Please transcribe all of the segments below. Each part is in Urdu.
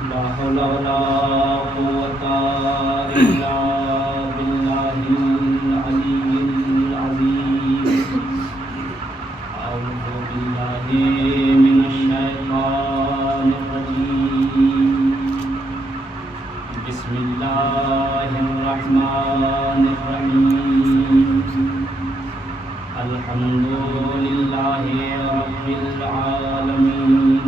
لا حول ولا قوة إلا بالله العلي العظيم. أعوذ بالله من الشيطان الرجيم. بسم الله الرحمن الرحيم. الحمد لله رب العالمين،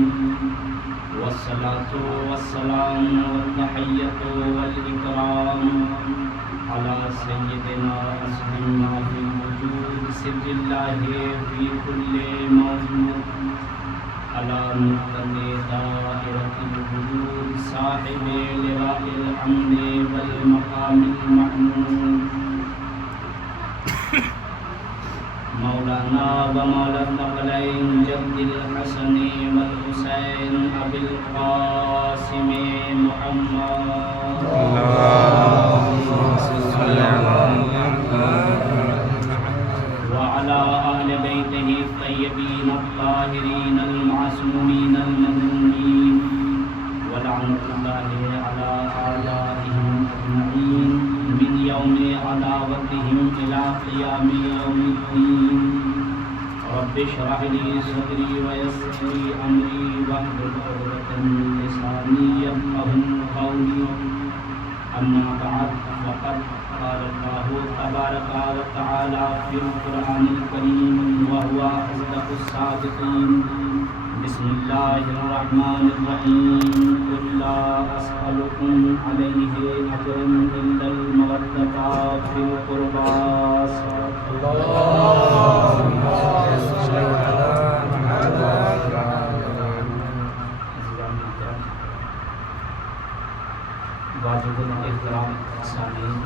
والصلاة والسلام والتحية والإكرام على سيدنا أسلم ما في الوجود سر الله في كل موجود، على نقطة دائرة الوجود صاحب لواء الحمد والمقام المحمود، مولانا ومولا الثقلين جد الحسن والحسين أبي القاسم محمد وعلى أهل بيته الطيبين الطاهرين المعصومين المظلومين، ولعنة الله على أعدائهم أجمعين من يوم عداوتهم إلى قيام يوم الدين. رب اشرح لي صدري ويسر لي أمري واحلل عقدة من لساني يفقهوا قولي. أما بعد، فقد قال الله تبارك وتعالى في القرآن الكريم وهو أصدق الصادقين. بسم الله الرحمن الرحيم. قل لا أسألكم عليه أجرا إلا المودة في القربى. اللهم صل على محمد. واجب الاحترام سامعین،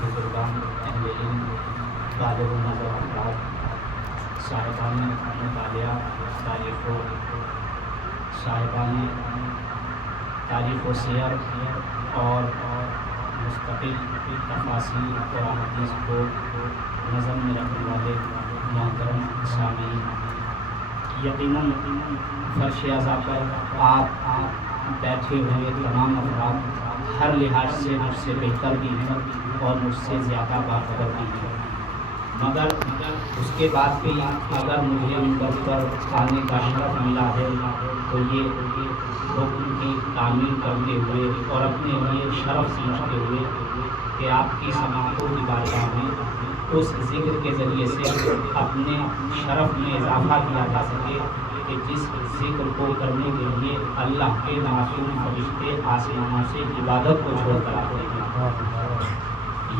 بزرگان، اہل علم، طالب النظر افراد، صاحبان مطالعہ، تاریخ و سیر اور مستقل تفاصیل قرآن حدیث کو نظر میں رکھنے والے محترم سامعین، یقیناً فرش اعضاء پر آپ بیٹھے ہوئے تمام افراد ہر لحاظ سے مجھ سے بہتر بھی ہیں اور مجھ سے زیادہ باخبر بھی ہیں، مگر اس کے بعد بھی اگر مجھے منبر پر آنے کا شرف ملا ہے تو یہ حکم کی تعمیل کرتے ہوئے اور اپنے لیے شرف سمجھتے ہوئے کہ آپ کی سماعتوں کی بارگاہ میں اس ذکر کے ذریعے سے اپنے شرف میں اضافہ کیا جا سکے کہ جس ذکر کو کرنے کے لیے اللہ کے معصوم فرشتے آسمانوں سے عبادت کو چھوڑ کر آتے ہیں،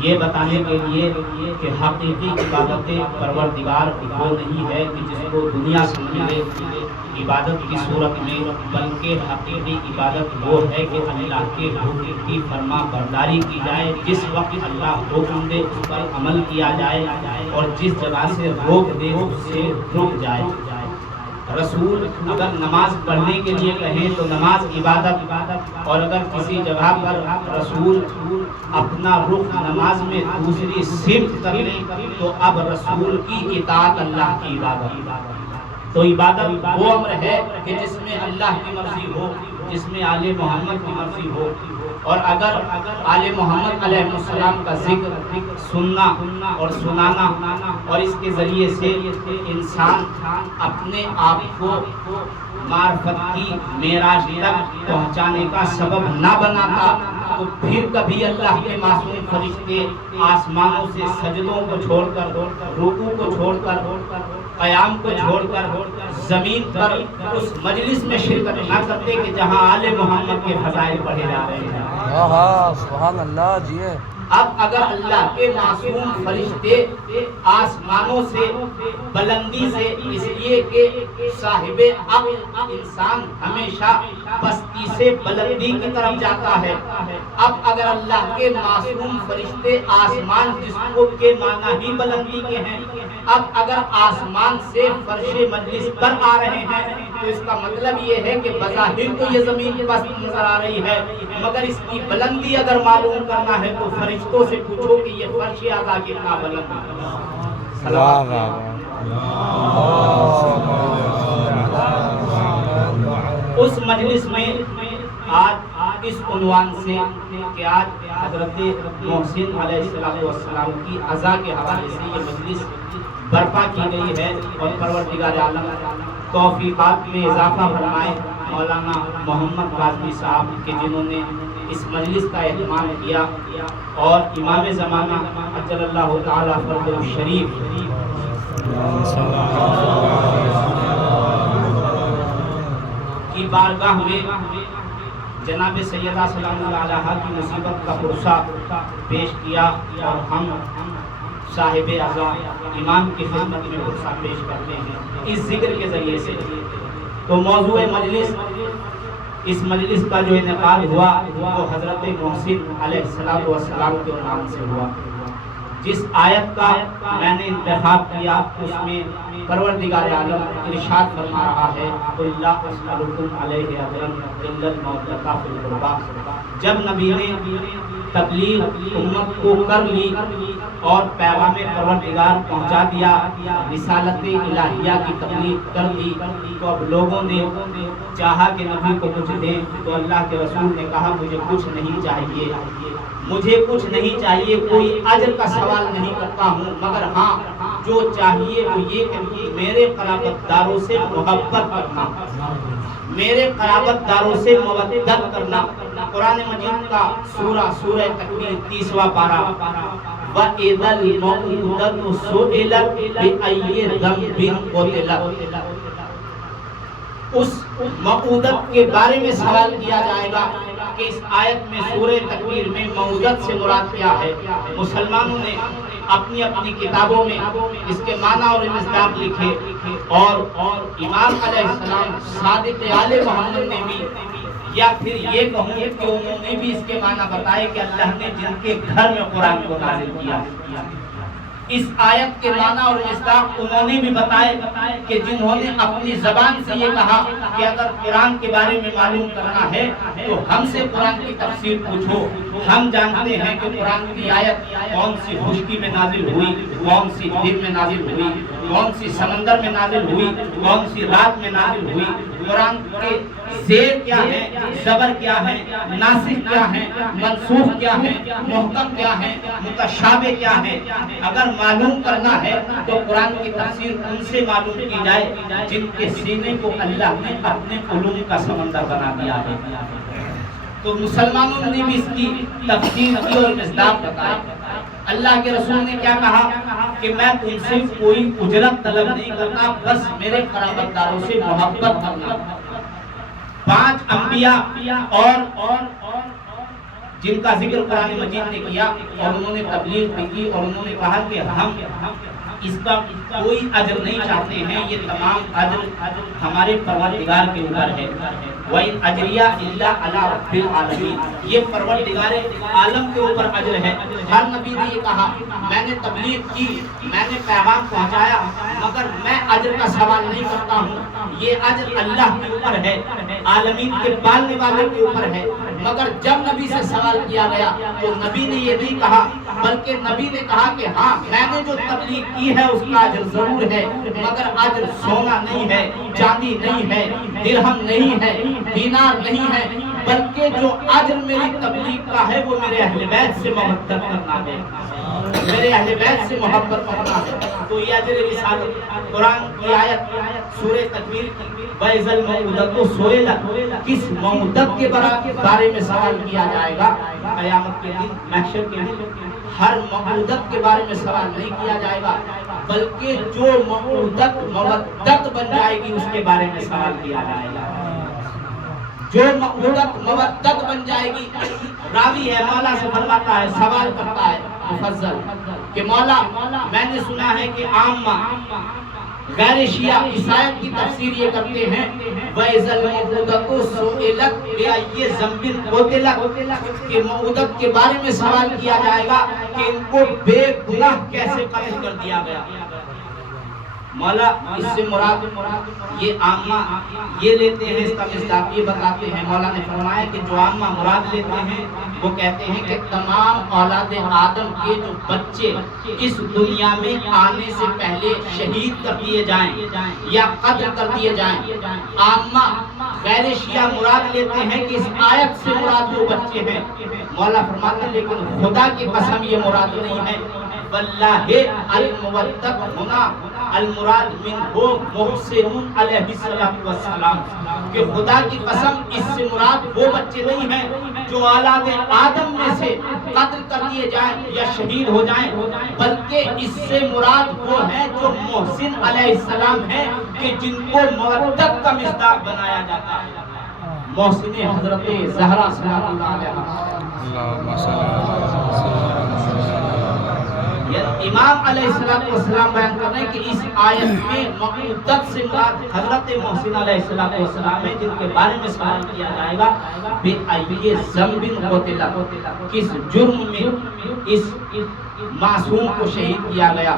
یہ بتانے کے لیے کہ حقیقی عبادت پروردگار وہ نہیں ہے کہ جس کو دنیا سمجھ لے عبادت کی صورت میں، بلکہ حقیقی عبادت وہ ہے کہ اللہ کے حکم کی فرما برداری کی جائے، جس وقت اللہ حکم دے اس پر عمل کیا جائے اور جس جگہ سے روک دے اس سے رک جائے۔ رسول اگر نماز پڑھنے کے لیے کہیں تو نماز عبادت، اور اگر کسی جگہ پر رسول اپنا رخ نماز میں دوسری سمت کر لیں تو اب رسول کی اطاعت اللہ کی عبادت۔ تو عبادت وہ امر ہے کہ جس میں اللہ کی مرضی ہو، جس میں آل محمد کی مرضی ہو، اور اگر آل محمد علیہ السلام کا ذکر سننا اور سنانا اور اس کے ذریعے سے انسان اپنے آپ کو معرفت کی معراج تک پہنچانے کا سبب نہ بناتا تو پھر کبھی اللہ کے معصوم فرشتے آسمانوں سے سجدوں کو چھوڑ کر، رکوع کو چھوڑ کر، قیام کو چھوڑ کر زمین پر اس مجلس میں شرکت نہ کرتے کہ جہاں آل محمد کے فضائل پڑھے جا رہے ہیں۔ سبحان اللہ جی۔ اب اگر اللہ کے معصوم فرشتے آسمانوں سے بلندی سے، اس لیے کہ صاحب عقل انسان ہمیشہ پستی سے بلندی کی طرف جاتا ہے، اب اگر اللہ کے معصوم فرشتے آسمان جس کو کے معنی ہی بلندی کے ہیں، اب اگر آسمان سے فرش مجلس پر آ رہے ہیں تو اس کا مطلب یہ ہے کہ بظاہر تو یہ زمین پست نظر آ رہی ہے، مگر اس کی بلندی اگر معلوم کرنا ہے تو فرشتوں سے پوچھو کہ یہ فرش اعلیٰ کتنا بلند ہے۔ اس مجلس میں آج اس عنوان سے کہ آج حضرت محسن علیہ السلام کی عزا کے حوالے سے یہ مجلس برپا کی گئی ہے، اور پروردگار عالم توفیقات میں اضافہ فرمائے مولانا محمد کاظمی صاحب کے جنہوں نے اس مجلس کا اہتمام کیا، اور امام زمانہ اجل اللہ تعالی فرجہ الشریف کی بارگاہ میں جناب سیدہ سلام اللہ علیہ کی نصیبت کا پرسہ پیش کیا، اور ہم صاحب عزا امام کی خدمت میں پرسہ پیش کرتے ہیں اس ذکر کے ذریعے سے۔ تو موضوع مجلس، اس مجلس کا جو انعقاد ہوا وہ حضرت محسن علیہ السلام کے عنوان سے ہوا۔ جس آیت کا میں نے انتخاب کیا اس میں پروردگار عالم ارشاد فرما رہا ہے قُلْ لَا أَسْأَلُكُمْ عَلَيْهِ أَجْرًا إِلَّا الْمَوَدَّةَ فِي الْقُرْبَىٰ۔ جب نبی نے تبلیغ امت کو کر لی اور پیغام پروردگار پہنچا دیا، رسالت الہیہ کی تبلیغ کر دی، تو اب لوگوں نے چاہا کہ نبی کو کچھ دیں، تو اللہ کے رسول نے کہا مجھے کچھ نہیں چاہیے، مجھے کچھ نہیں چاہیے، کوئی اجر کا سوال نہیں کرتا ہوں، مگر ہاں جو چاہیے وہ یہ کہ میرے قرابت داروں سے محبت کرنا، میرے قرابت داروں سے مودت کرنا۔ قرآن مجید کا سورہ تکویر 30واں پارہ، وَإِذَا الْمَوْءُودَةُ سُئِلَتْ بِأَيِّ ذَنبٍ قُتِلَتْ، اس موعودت کے بارے میں سوال کیا جائے گا کہ اس آیت میں سورہ تکویر میں موعودت سے مراد کیا ہے۔ مسلمانوں نے اپنی اپنی کتابوں میں اس کے معنی اور مصداق لکھے، اور امام علیہ السلام صادق آل محمد نے بھی، یا پھر یہ کہوں کہ انہوں نے بھی اس کے معنی بتائے کہ اللہ نے جن کے گھر میں قرآن کو نازل کیا۔ اس آیت کے معنی اور مصداق انہوں نے بھی بتائے کہ جنہوں نے اپنی زبان سے یہ کہا کہ اگر قرآن کے بارے میں معلوم کرنا ہے تو ہم سے قرآن کی تفسیر پوچھو، ہم جانتے ہیں کہ قرآن کی آیت کون سی خشکی میں نازل ہوئی، کون سی دن میں نازل ہوئی، کون سی سمندر میں نازل ہوئی، کون سی رات میں نازل ہوئی، قرآن کے زیر کیا ہے، زبر کیا ہے، ناسخ کیا ہے، منسوخ کیا ہے، محکم کیا ہے، متشابہ کیا ہے۔ اگر معلوم کرنا ہے تو قرآن کی تفسیر ان سے معلوم کی جائے جن کے سینے کو اللہ نے اپنے علوم کا سمندر بنا دیا ہے۔ تو مسلمانوں نے بھی اس کی تفسیر کی اور مصداق بتائے۔ اللہ کے رسول نے کیا کہا کہ میں تم سے کوئی اجرت طلب نہیں کرتا، بس میرے قرابت داروں سے محبت کرنا۔ 5 انبیاء اور جن کا ذکر قرآن مجید نے کیا، اور انہوں نے تبلیغ بھی کی، اور انہوں نے کہا کہ ہم اس کا کوئی اجر نہیں چاہتے ہیں، یہ تمام اجر ہمارے پروردگار کے اوپر ہے۔ وَإِنْ أَجْرِيَ إِلَّا عَلَىٰ رَبِّ الْعَالَمِينَ، یہ پروردگار عالم کے اوپر اجر ہے۔ ہر نبی نے یہ کہا میں نے تبلیغ کی، میں نے پیغام پہنچایا، مگر میں اجر کا سوال نہیں کرتا ہوں، یہ اجر اللہ کے اوپر ہے، عالمین کے پالنے والے کے اوپر ہے۔ مگر جب نبی سے سوال کیا گیا تو نبی نے یہ نہیں کہا، بلکہ نبی نے کہا کہ ہاں میں نے جو تبلیغ کی ہے اس کا اجر ضرور ہے، مگر اجر سونا نہیں ہے، چاندی نہیں ہے، درہم نہیں ہے، دینار نہیں ہے، بلکہ جو اجر میری تبلیغ کا ہے وہ میرے اہل بیت سے محبت کرنا ہے، میرے اہل بیت سے محبت کرنا ہے۔ تو یہ اجر رسالت قرآن کی آیت سورہ تکویر کی وَإِذَا الْمَوْءُودَةُ سُئِلَتْ، کس موعودت کے بارے میں سوال کیا جائے گا قیامت کے دن، محشر کے دن۔ ہر موعودت کے بارے میں سوال نہیں کیا جائے گا، بلکہ جو موعودت مودت بن جائے گی اس کے بارے میں سوال کیا جائے گا۔ جو موعودت مودت بن جائے گی، راوی ہے مولا سے فرماتا ہے، سوال کرتا ہے مفضل کہ مولا میں نے سنا ہے کہ عامہ غیر شیعہ اس آیت کی تفسیر یہ کرتے ہیں وَإِذَا الْمَوْءُودَةُ سُئِلَتْ بِأَيِّ ذَنبٍ قُتِلَتْ، کہ موعودت کے بارے میں سوال کیا جائے گا کہ ان کو بے گناہ کیسے قتل کر دیا گیا۔ مولا اس سے مراد یہ عامہ یہ لیتے ہیں، اس کا مصداق یہ بتاتے ہیں۔ مولا نے فرمایا کہ جو عامہ مراد لیتے ہیں وہ کہتے ہیں کہ تمام اولاد آدم کے جو بچے اس دنیا میں آنے سے پہلے شہید کر دیے جائیں یا قتل کر دیے جائیں۔ عامہ غیر شیعہ مراد لیتے ہیں کہ اس آیت سے مراد وہ بچے ہیں۔ مولا فرماتے ہیں لیکن خدا کی قسم یہ مراد نہیں ہے، واللہ المودت ہونا المراد منہ محسن علیہ السلام، کہ خدا کی قسم اس سے مراد وہ بچے نہیں ہیں جو اولاد آدم میں سے قتل کر دیے جائیں یا شہید ہو جائیں، بلکہ اس سے مراد وہ ہیں جو محسن علیہ السلام ہیں کہ جن کو مودت کا مصداق بنایا جاتا ہے۔ محسن حضرت زہرا سلام اللہ علیہ۔ امام علیہ السلام بیان کر رہے ہیں کہ اس آیت میں مودت سے مراد حضرت محسن علیہ السلام ہے، جن کے بارے میں سوال کیا جائے گا بے ای ذنب قتل، کس جرم میں اس معصوم کو شہید کیا گیا۔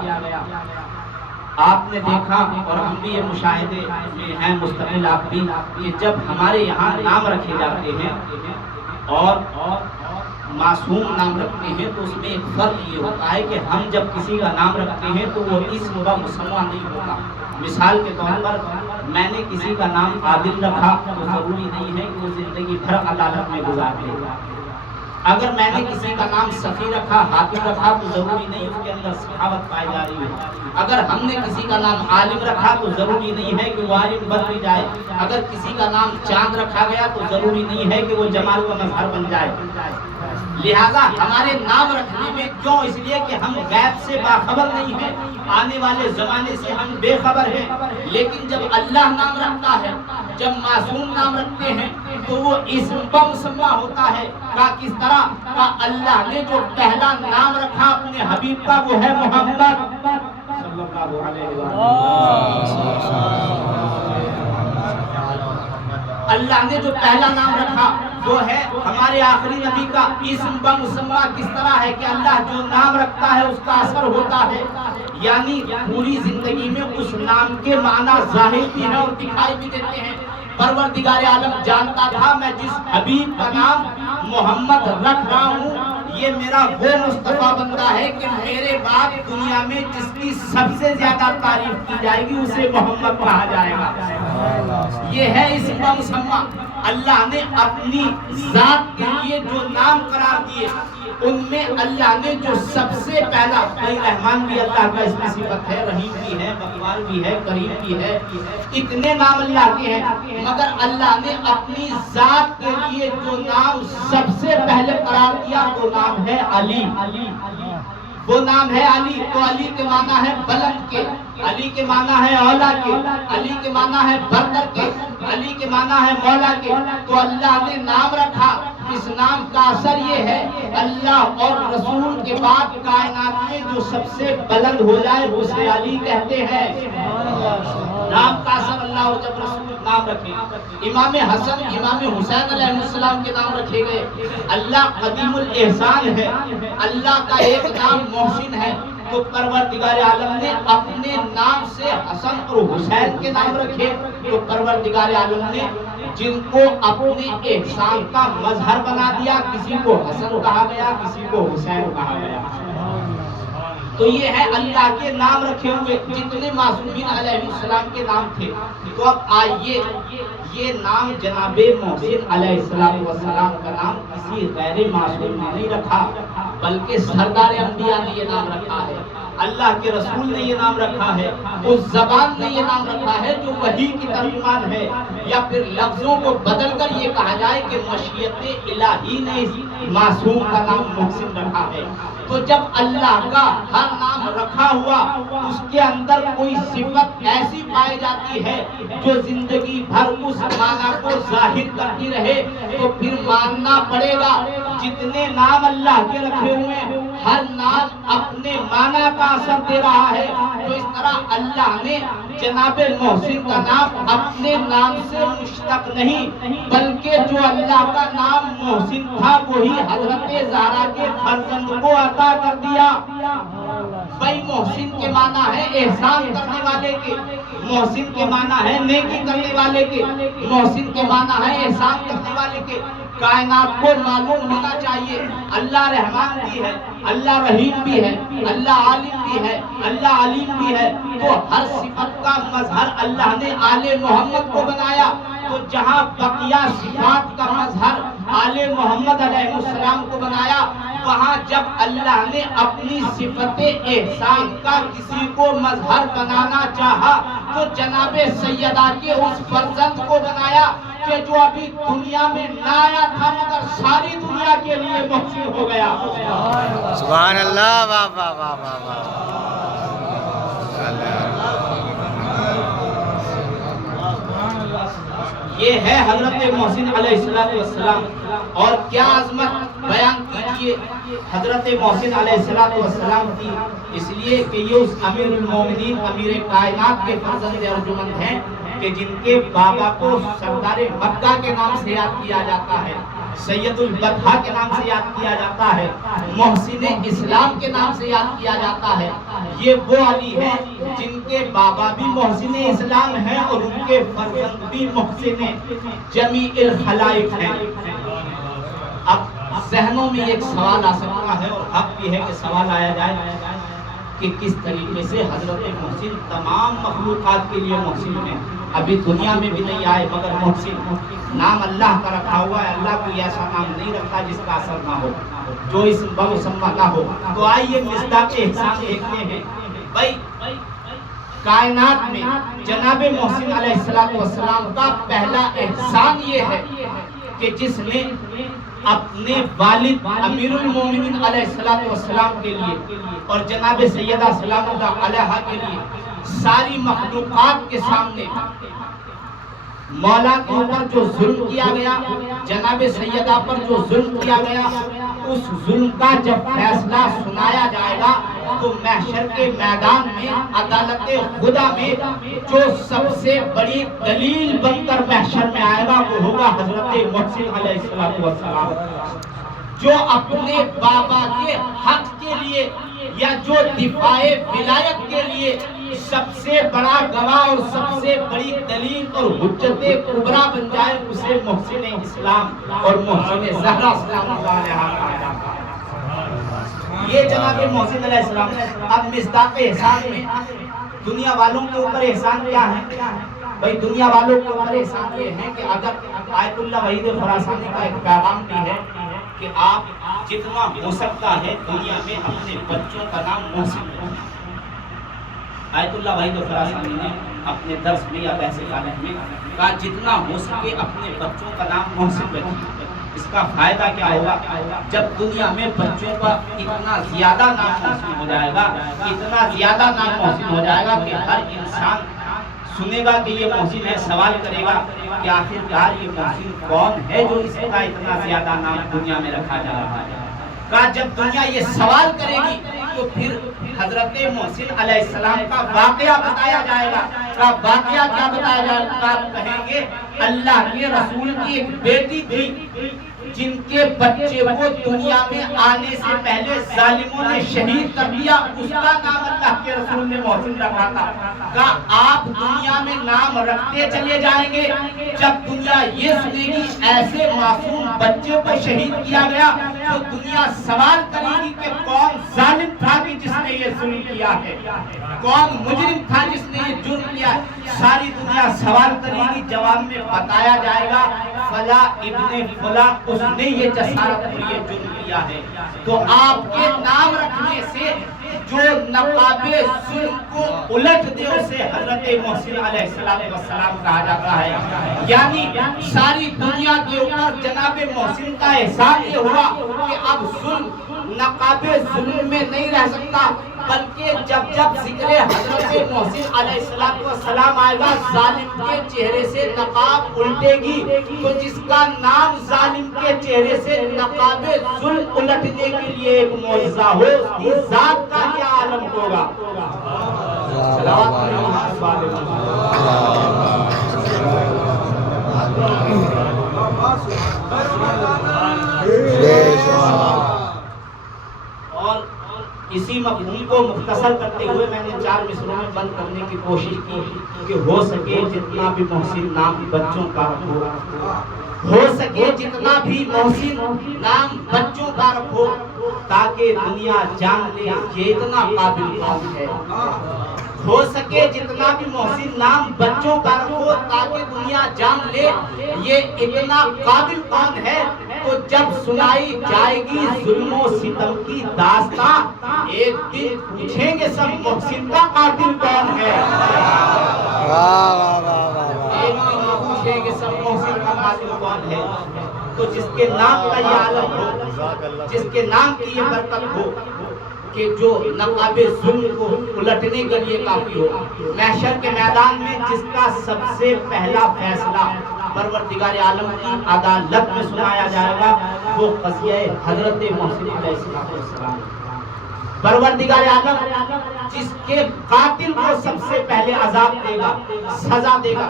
آپ نے دیکھا اور ہم بھی یہ مشاہدے میں ہیں مستقل آپ بھی کہ جب ہمارے یہاں نام رکھے جاتے ہیں اور معصوم نام رکھتے ہیں تو اس میں ایک فرق یہ ہوتا ہے کہ ہم جب کسی کا نام رکھتے ہیں تو وہ اسم و مسمى نہیں ہوتا۔ مثال کے طور پر میں نے کسی کا نام عادل رکھا تو ضروری نہیں ہے کہ وہ زندگی بھر عدالت میں گزار لے گا۔ اگر میں نے کسی کا نام سخی رکھا، حاکم رکھا تو ضروری نہیں اس کے اندر سخاوت پائی جا رہی ہے۔ اگر ہم نے کسی کا نام عالم رکھا تو ضروری نہیں ہے کہ وہ عالم بن بھی جائے۔ اگر کسی کا نام چاند رکھا گیا تو ضروری نہیں ہے کہ وہ جمال کا مظہر بن جائے۔ لہذا ہمارے نام رکھنے میں کیوں؟ اس لیے کہ ہم غیب سے باخبر نہیں ہیں، آنے والے زمانے سے ہم بے خبر ہیں۔ لیکن جب اللہ نام رکھتا ہے، جب معصوم نام رکھتے ہیں تو وہ اسم مسمى ہوتا ہے۔ کس طرح کا اللہ نے جو پہلا نام رکھا اپنے حبیب کا وہ ہے محمد صلی اللہ علیہ وسلم۔ اللہ نے جو پہلا نام رکھا وہ ہے ہمارے آخری نبی کا اسم مسمى۔ کس طرح ہے کہ اللہ جو نام رکھتا ہے اس کا اثر ہوتا ہے، یعنی پوری زندگی میں اس نام کے معنی ظاہر بھی ہیں اور دکھائی بھی دیتے ہیں۔ پروردگار عالم جانتا تھا میں جس حبیب کا نام محمد رکھ رہا ہوں یہ میرا وہ مصطفیٰ بندہ ہے کہ میرے بعد دنیا میں جس کی سب سے زیادہ تعریف کی جائے گی اسے محمد کہا جائے گا۔ یہ ہے اسم مسمى۔ اللہ نے اپنی ذات کے لیے جو نام قرار دیے ان میں اللہ نے جو سب سے پہلا، رحمان بھی اللہ کا اس میں صفت ہے، رحیم بھی ہے، غفار بھی ہے، کریم بھی ہے، اتنے نام اللہ کے ہیں، مگر اللہ نے اپنی ذات کے لیے جو نام سب سے پہلے قرار دیا وہ نام ہے علی۔ وہ نام ہے علی، تو علی کے معنی ہے بلند کے، علی کے معنی ہے اولا کے، علی کے معنی ہے برتر کے، علی کے معنی ہے مولا کے۔ تو اللہ نے نام رکھا، اس نام کا اثر یہ ہے اللہ اور رسول کے بعد کائنات میں جو سب سے بلند ہو جائے اسے علی کہتے ہیں۔ نام کا اثر اللہ جب رسول نام رکھے، امام حسن امام حسین علیہ السلام کے نام رکھے گئے۔ اللہ قدیم الاحسان ہے، اللہ کا ایک نام محسن ہے، تو پروردگار عالم نے اپنے نام سے حسن اور حسین کے نام رکھے۔ تو پروردگار عالم نے جن کو اپنے احسان کا مظہر بنا دیا، کسی کو حسن کہا گیا، کسی کو حسین کہا گیا۔ تو یہ ہے اللہ کے نام رکھے ہوئے جتنے معصومین علیہ السلام کے نام تھے۔ تو اب آئیے یہ نام جناب محسن علیہ السلام کا نام کسی غیر معصوم نے نہیں رکھا، بلکہ سردار انبیاء نے یہ نام رکھا ہے، اللہ کے رسول نے یہ نام رکھا ہے، اس زبان نے یہ نام رکھا ہے جو وحی کی ترجمان ہے، یا پھر لفظوں کو بدل کر یہ کہا جائے کہ مشیت الہی نے اس معصوم کا نام محسن رکھا ہے۔ تو جب اللہ کا ہر نام رکھا ہوا اس کے اندر کوئی صفت ایسی پائی جاتی ہے جو زندگی بھر اس معنی کو ظاہر کرتی رہے تو پھر ماننا پڑے گا جتنے نام اللہ کے رکھے ہوئے ہیں ہر نام اپنے معنی کا اثر دے رہا ہے۔ تو اس طرح اللہ نے جناب محسن کا نام اپنے نام سے مشتق نہیں، بلکہ جو اللہ کا نام محسن تھا وہی حضرت زہرا کے فرزند کو عطا کر دیا۔ بھائی محسن کے معنی ہے احسان کرنے والے کے، محسن کے معنی ہے نیکی کرنے والے کے، محسن کے معنی ہے احسان کرنے والے کے۔ کائنات کو معلوم ہونا چاہیے اللہ رحمان بھی ہے، اللہ رحیم بھی ہے، اللہ عالم بھی ہے، اللہ علیم بھی ہے۔ تو ہر صفت کا مظہر اللہ نے آل محمد کو بنایا، تو جہاں بقیہ صفات کا مظہر آل محمد علیہ السلام کو بنایا، وہاں جب اللہ نے اپنی صفت احسان کا کسی کو مظہر بنانا چاہا تو جناب سیدہ کے اس فرزند کو بنایا کہ جو ابھی دنیا میں نہ آیا تھا مگر ساری دنیا کے لیے محسن ہو گیا۔ سبحان اللہ، واہ واہ واہ واہ واہ۔ یہ ہے حضرت محسن علیہ السلام، اور کیا عظمت بیان کیجئے حضرت محسن علیہ السلام کی، اس لیے کہ یہ اس امیر المومنین امیر کائنات کے فرزند ارجمند ہیں کہ جن کے بابا کو سردار مکہ کے نام سے یاد کیا جاتا ہے، سید البطحہ کے نام سے یاد کیا جاتا ہے، محسن اسلام کے نام سے یاد کیا جاتا ہے۔ یہ وہ علی ہیں جن کے بابا بھی محسن اسلام ہیں اور ان کے فرزند بھی محسن جمیع الخلائق ہیں۔ اب ذہنوں میں ایک سوال آ سکتا ہے اور حق بھی ہے کہ سوال آیا جائے کہ کس طریقے سے حضرت محسن تمام مخلوقات کے لیے محسن ہیں، ابھی دنیا میں بھی نہیں آئے مگر محسن نام اللہ کا رکھا ہوا ہے۔ اللہ کوئی ایسا نام نہیں رکھتا جس کا اثر نہ ہو، جو اسم بمسمہ نہ ہو۔ تو آئیے مصداق احسان دیکھتے ہیں۔ بھائی کائنات میں جناب محسن علیہ السلام کا پہلا احسان یہ ہے کہ جس نے اپنے والد امیر المومنین علیہ السلام کے لیے اور جناب سیدہ سلام اللہ علیہا کے لیے ساری مخلوقات کے سامنے مولا کے اوپر جو ظلم کیا گیا، جناب سیدہ پر جو ظلم کیا گیا، اس ظلم کا جب فیصلہ سنایا جائے گا تو محشر کے میدان میں عدالت خدا میں جو سب سے بڑی دلیل بن کر محشر میں آئے گا وہ ہوگا حضرت محسن علیہ السلام، جو اپنے بابا کے حق کے لیے یا جو دفاع ولایت کے لیے سب سے بڑا گواہ اور سب سے بڑی دلیل اور حجت کبریٰ بن جائے، اسے محسن اسلام اور محسن زہرا سلام اللہ علیہا کہا جاتا ہے۔ یہ جناب محسن علیہ السلام۔ اب مصداق احسان میں دنیا والوں کے اوپر احسان کیا ہے؟ بھئی دنیا والوں کے اوپر احسان یہ ہے کہ اگر آیت اللہ وحید خراسانی کا ایک پیغام بھی ہے کہ آپ جتنا ہو سکتا ہے دنیا میں اپنے بچوں کا نام محسن رکھیں۔ آیت اللہ وحید خراسانی نے اپنے درس میں یا بحث فالح میں کہا جتنا ہو سکے اپنے بچوں کا نام محسن رکھیں۔ اس کا فائدہ کیا ہوگا؟ جب دنیا میں بچوں کا اتنا زیادہ نام محسن ہو جائے گا، اتنا زیادہ نام محسن ہو جائے گا کہ ہر انسان سنے گا کہ یہ محسن ہے، سوال کرے گا کہ آخرکار یہ محسن کون ہے جو اس کا اتنا زیادہ نام دنیا میں رکھا جا رہا ہے۔ کہا جب دنیا یہ سوال کرے گی تو پھر حضرت محسن علیہ السلام کا واقعہ بتایا جائے گا۔ کہا واقعہ کیا بتایا جائے گا؟ کہیں گے اللہ کے رسول کی ایک بیٹی تھی جن کے بچے وہ دنیا میں آنے سے پہلے ظالموں نے شہید کر دیا، اس کا نام اللہ کے رسول نے محسن رکھا تھا۔ کہا آپ دنیا میں نام رکھتے چلے جائیں گے، جب دنیا یہ سنے گی ایسے معصوم بچے کو شہید کیا گیا تو دنیا سوال کرے گی کہ کون ظالم تھا کہ جس نے یہ ظلم کیا ہے، کون مجرم تھا جس نے یہ جرم کیا ہے۔ ساری دنیا سوال کرے گی، جواب میں بتایا جائے گا فلا ابن فلا اس نے یہ جسارت اور یہ جرم کیا ہے۔ تو آپ کے نام رکھنے سے جو نقاب ظلم کو الٹ دے اسے حضرت محسن علیہ السلام کہا جاتا ہے۔ یعنی ساری دنیا کے اوپر جناب محسن کا احسان یہ ہوا کہ اب ظلم نقاب ظلم میں نہیں رہ سکتا، بلکہ جب جب ذکر حضرت محسن علیہ السلام آئے گا ظالم کے چہرے سے نقاب الٹے گی، تو جس کا نام ظالم کے چہرے سے نقاب ظلم الٹنے کے لیے ایک معجزہ ہو، اس کی ذات کا کیا عالم ہوگا۔ اور اسی مفہوم کو مختصر کرتے ہوئے میں نے 4 مصروں میں بند کرنے کی کوشش کی کہ ہو سکے جتنا بھی محسن نام بچوں کا ہو سکے جتنا بھی محسن نام بچوں کا رکھو تاکہ دنیا جان لے یہ اتنا قابل کون ہے. ہو سکے جتنا بھی محسن نام بچوں کا رکھو تاکہ دنیا جان لے یہ اتنا قابل کون ہے. تو جب سنائی جائے گی ظلم و ستم کی داستان ایک دن پوچھیں گے سب محسن کا قاتل کون ہے. ایک دن پوچھیں گے سب محسن کا قاتل کون ہے. تو جس کے نام کا یہ عالم ہو, جس کے نام کی یہ برکت ہو کہ جو نقاب ظلم کو الٹنے کے لیے کافی ہو. محشر کے میدان میں جس کا سب سے پہلا فیصلہ پروردگار عالم کی عدالت میں سنایا جائے گا وہ قضیہ حضرت محسن علیہ السلام. پروردگار عالم جس کے قاتل کو سب سے پہلے عذاب دے گا, سزا دے گا.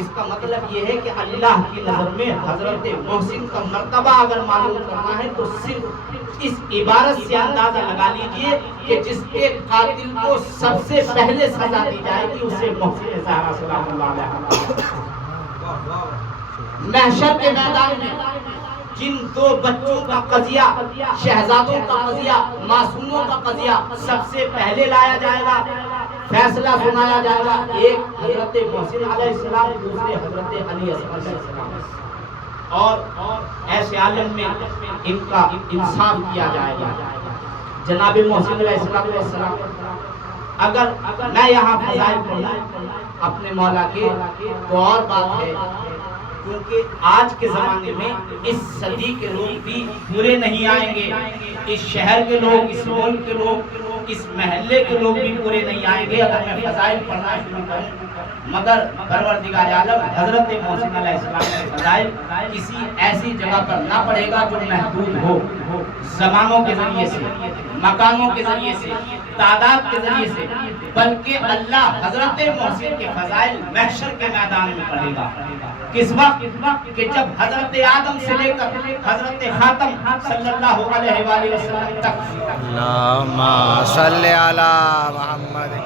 اس کا مطلب یہ ہے کہ اللہ کی نظر میں حضرت محسن کا مرتبہ اگر معلوم کرنا ہے تو صرف اس عبارت سے اندازہ لگا لیجئے کہ جس کے قاتل کو سب سے پہلے سزا دی جائے گی اسے محسن زہرا سلام اللہ علیہ. محشر کے میدان میں جن 2 بچوں کا قضیہ, شہزادوں کا قضیہ, معصوموں کا قضیہ سب سے پہلے لایا جائے گا, فیصلہ سنایا جائے گا. ایک حضرت محسن علیہ السلام, دوسرے حضرت علی علیہ السلام. اور ایسے عالم میں ان کا انصاف کیا جائے گا. جناب محسن علیہ السلام اگر میں یہاں فضائل پڑھوں اپنے مولا کے تو اور بات ہے, کیونکہ آج کے زمانے میں اس صدی کے لوگ بھی پورے نہیں آئیں گے. اس شہر کے لوگ, اس ملک کے لوگ, اس محلے کے لوگ بھی پورے نہیں آئیں گے اگر میں فضائل پڑھنا شروع کروں. مگر پروردگار عالم حضرت محسن علیہ السلام کے فضائل کسی ایسی جگہ پر نہ پڑے گا جو محدود ہو, زمانوں کے ذریعے سے, مکانوں کے ذریعے سے, تعداد کے ذریعے سے, بلکہ اللہ حضرت محسن کے فضائل محشر کے میدان میں پڑھے گا. کس وقت کہ جب حضرت آدم سے لے کر حضرت خاتم صلی اللہ علیہ وآلہ وسلم تک اللہم صلی علی محمد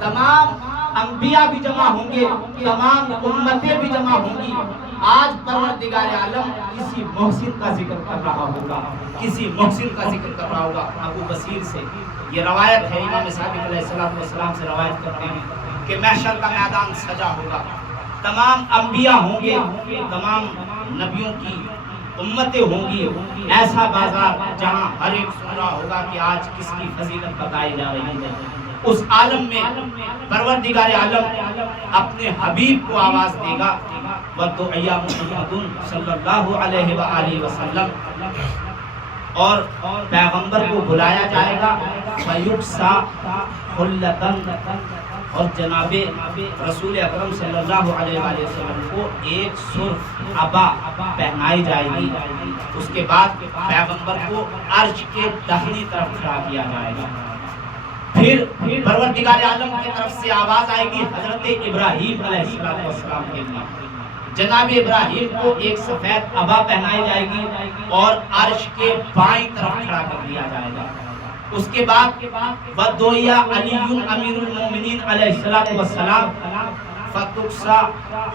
تمام انبیاء بھی جمع ہوں گے, تمام امتیں بھی جمع ہوں گی. آج پروردگار عالم کسی محسن کا ذکر کر رہا ہوگا, کسی محسن کا ذکر کر رہا ہوگا. ابو بصیر سے یہ روایت ہے, امام صادق علیہ السلام سے روایت کرتے ہیں کہ محشر کا میدان سجا ہوگا, تمام انبیاء ہوں گے, تمام نبیوں کی امتیں ہوں گی. ایسا بازار جہاں ہر ایک سن رہا ہوگا کہ آج کس کی فضیلت بتائی جا رہی ہے. اس عالم میں پروردگار عالم اپنے حبیب کو آواز دے گا وَدُعِيَا مُحَمَّدٌ صلی اللہ علیہ وآلہ وسلم, اور پیغمبر کو بلایا جائے گا فَيُقْسَى خُلَّةً, اور جناب رسول اکرم صلی اللہ علیہ وآلہ وسلم کو ایک سرخ عبا پہنائی جائے گی. اس کے بعد پیغمبر کو عرش کے داہنی طرف کھڑا کیا جائے گا. پھر پروردگار عالم کی طرف سے آواز آئے گی حضرت ابراہیم علیہ السلام کے لیے. جناب ابراہیم کو ایک سفید عبا پہنائی جائے گی اور عرش کے بائیں طرف کھڑا کر دیا جائے گا. اس کے بعد وَدُعِيَا عَلِيٌّ أَمِيرُ الْمُؤْمِنِينَ علیہ السلام فَتُقْسَى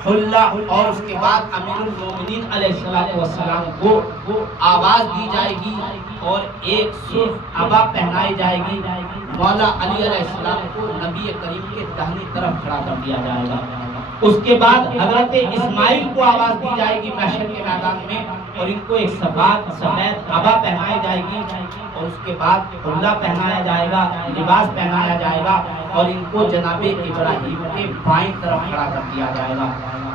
حُلَّةٌ, اور اس کے بعد امیر المومنین علیہ السلام کو آواز دی جائے گی اور ایک سرخ عبا پہنائی جائے گی. مولا علی علیہ السلام کو نبی کریم کے داہنی طرف کھڑا کر دیا جائے گا. اس کے بعد حضرت اسماعیل کو آواز دی جائے گی محشر کے میدان میں اور ان کو ایک سفید عبا پہنائی جائے گی اور اس کے بعد حلہ پہنایا جائے گا, لباس پہنایا جائے گا اور ان کو جناب ابراہیم کے بائیں طرف کھڑا کر دیا جائے گا.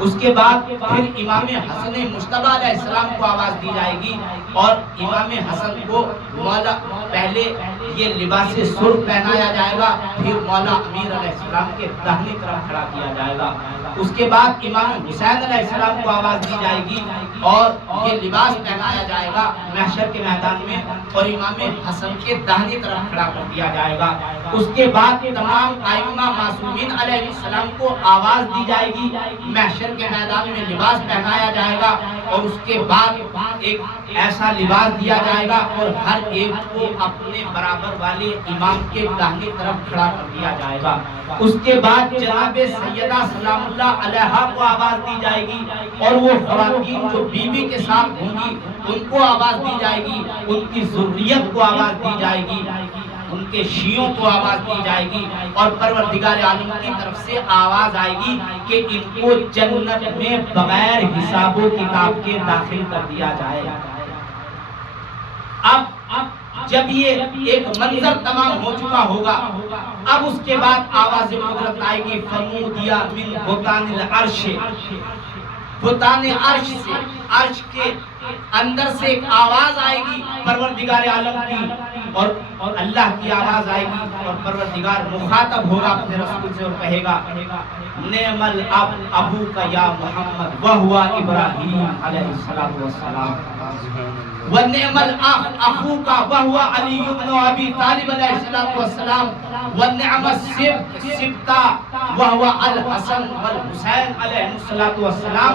اس کے بعد پھر امام حسن مجتبی علیہ السلام کو آواز دی جائے گی اور امام حسن کو مولا پہلے یہ لباس سرخ پہنایا جائے گا, پھر مولا امیر علیہ السلام کے داہنی طرف کھڑا کیا جائے گا. اس کے بعد امام حسین علیہ السلام کو آواز دی جائے گی اور یہ لباس پہنایا جائے گا محشر کے میدان میں اور امام حسن کے داہنی طرف کھڑا کر دیا جائے گا۔ اس کے بعد تمام ائمہ معصومین علیہ السلام کو آواز دی جائے گی، محشر کے میدان میں لباس پہنایا جائے گا اور اس کے بعد ایک ایسا لباس دیا جائے گا اور ہر ایک کو اپنے برابر والے امام کے داہنی طرف کھڑا کر دیا جائے گا۔ اس کے بعد جناب سیدہ سلام اللہ علیہا کو آواز دی جائے گی اور وہ خواتین جو بیوی کے ساتھ ہوں گی ان کو آواز دی جائے گی، ان کی ذریت کو آواز دی جائے گی، ان کے شیعوں کو آواز دی جائے گی اور پروردگار عالم کی طرف سے آواز آئے گی کہ ان کو جنت میں بغیر حساب و کتاب کے داخل کر دیا جائے۔ اب جب یہ ایک منظر تمام ہو چکا ہوگا، اب اس کے بعد آواز قدرت آئے گی فرمودیا من بطان العرش، بطان عرش سے، عرش کے اندر سے ایک آواز آئے گی پروردگار عالم کی اور اللہ کی آواز آئے گی اور پروردگار مخاطب ہوگا اپنے رسول سے اور کہے گا نعم الاب ابوک یا محمد وہو ابراہیم علیہ السلام ونعم الاخ اخوک وهو علی بن ابی طالب علیہ السلام ونعم السبطہ وهو الحسن والحسین علیہ السلام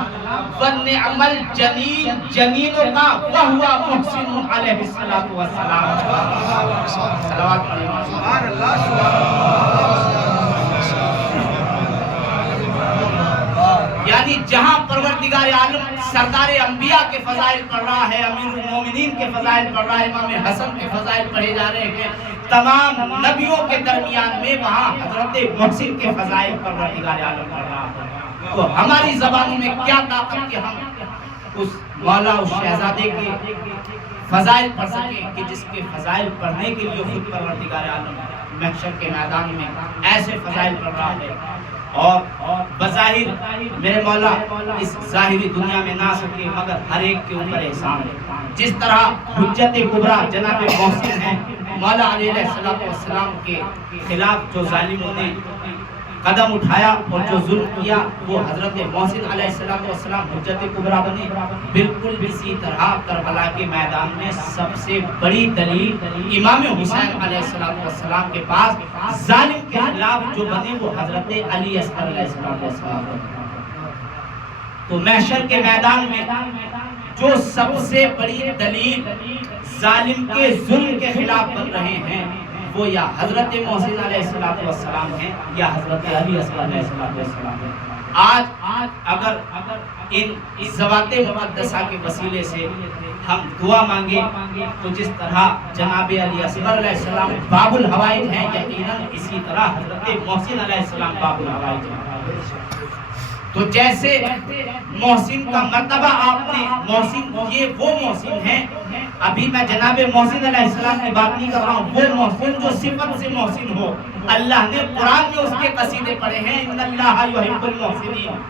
ونعم الجنین جنین کا وهو محسن علیہ السلام۔ صلوات سبحان اللہ۔ یعنی جہاں پروردگار عالم سردار انبیاء کے فضائل پڑھ رہا ہے، امیر المومنین کے فضائل پڑھ رہا ہے، امام حسن کے فضائل پڑھے جا رہے ہیں، تمام نبیوں کے درمیان میں وہاں حضرت محسن کے فضائل پروردگار عالم پڑھ رہا ہے۔ تو ہماری زبانوں میں کیا طاقت کہ ہم اس مولا اس شہزادے کے فضائل پڑھ سکیں کہ جس کے فضائل پڑھنے کے لیے خود پروردگار عالم محشر کے میدان میں ایسے فضائل پڑھ رہا ہے اور بظاہر میرے مولا اس ظاہری دنیا میں نہ سکے مگر ہر ایک کے اوپر احسان ہے۔ جس طرح حجت کبریٰ جناب محسن ہیں، مولا علیہ السلام کے خلاف جو ظالموں نے قدم اٹھایا اور جو ظلم کیا وہ حضرت محسن علیہ السلام حجت کبریٰ بنے۔ بالکل اسی طرح کربلا کے میدان میں سب سے بڑی دلیل امام حسین علیہ السلام کے پاس ظالم کے خلاف جو بنے وہ حضرت علی اصغر علیہ السلام۔ تو محشر کے میدان میں جو سب سے بڑی دلیل ظالم کے ظلم کے خلاف بن رہے ہیں وہ یا حضرت محسن علیہ السلام ہیں یا حضرت علی اصغر علیہ السلام ہیں۔ آج اگر ان ذوات مقدسہ کے وسیلے سے ہم دعا مانگے تو جس طرح جناب علی اصغر علیہ السلام باب الحوائج ہیں، یقیناً اسی طرح حضرت محسن علیہ السلام باب الحوائج ہیں۔ تو جیسے محسن کا مرتبہ آپ نے، محسن یہ وہ محسن ہیں، ابھی میں جناب محسن علیہ السلام کی بات نہیں کر رہا ہوں، وہ محسن جو صفت سے محسن ہو۔ اللہ نے قرآن میں اس کے قصیدے پڑھے ہیں، ان اللہ یحب المحسنین،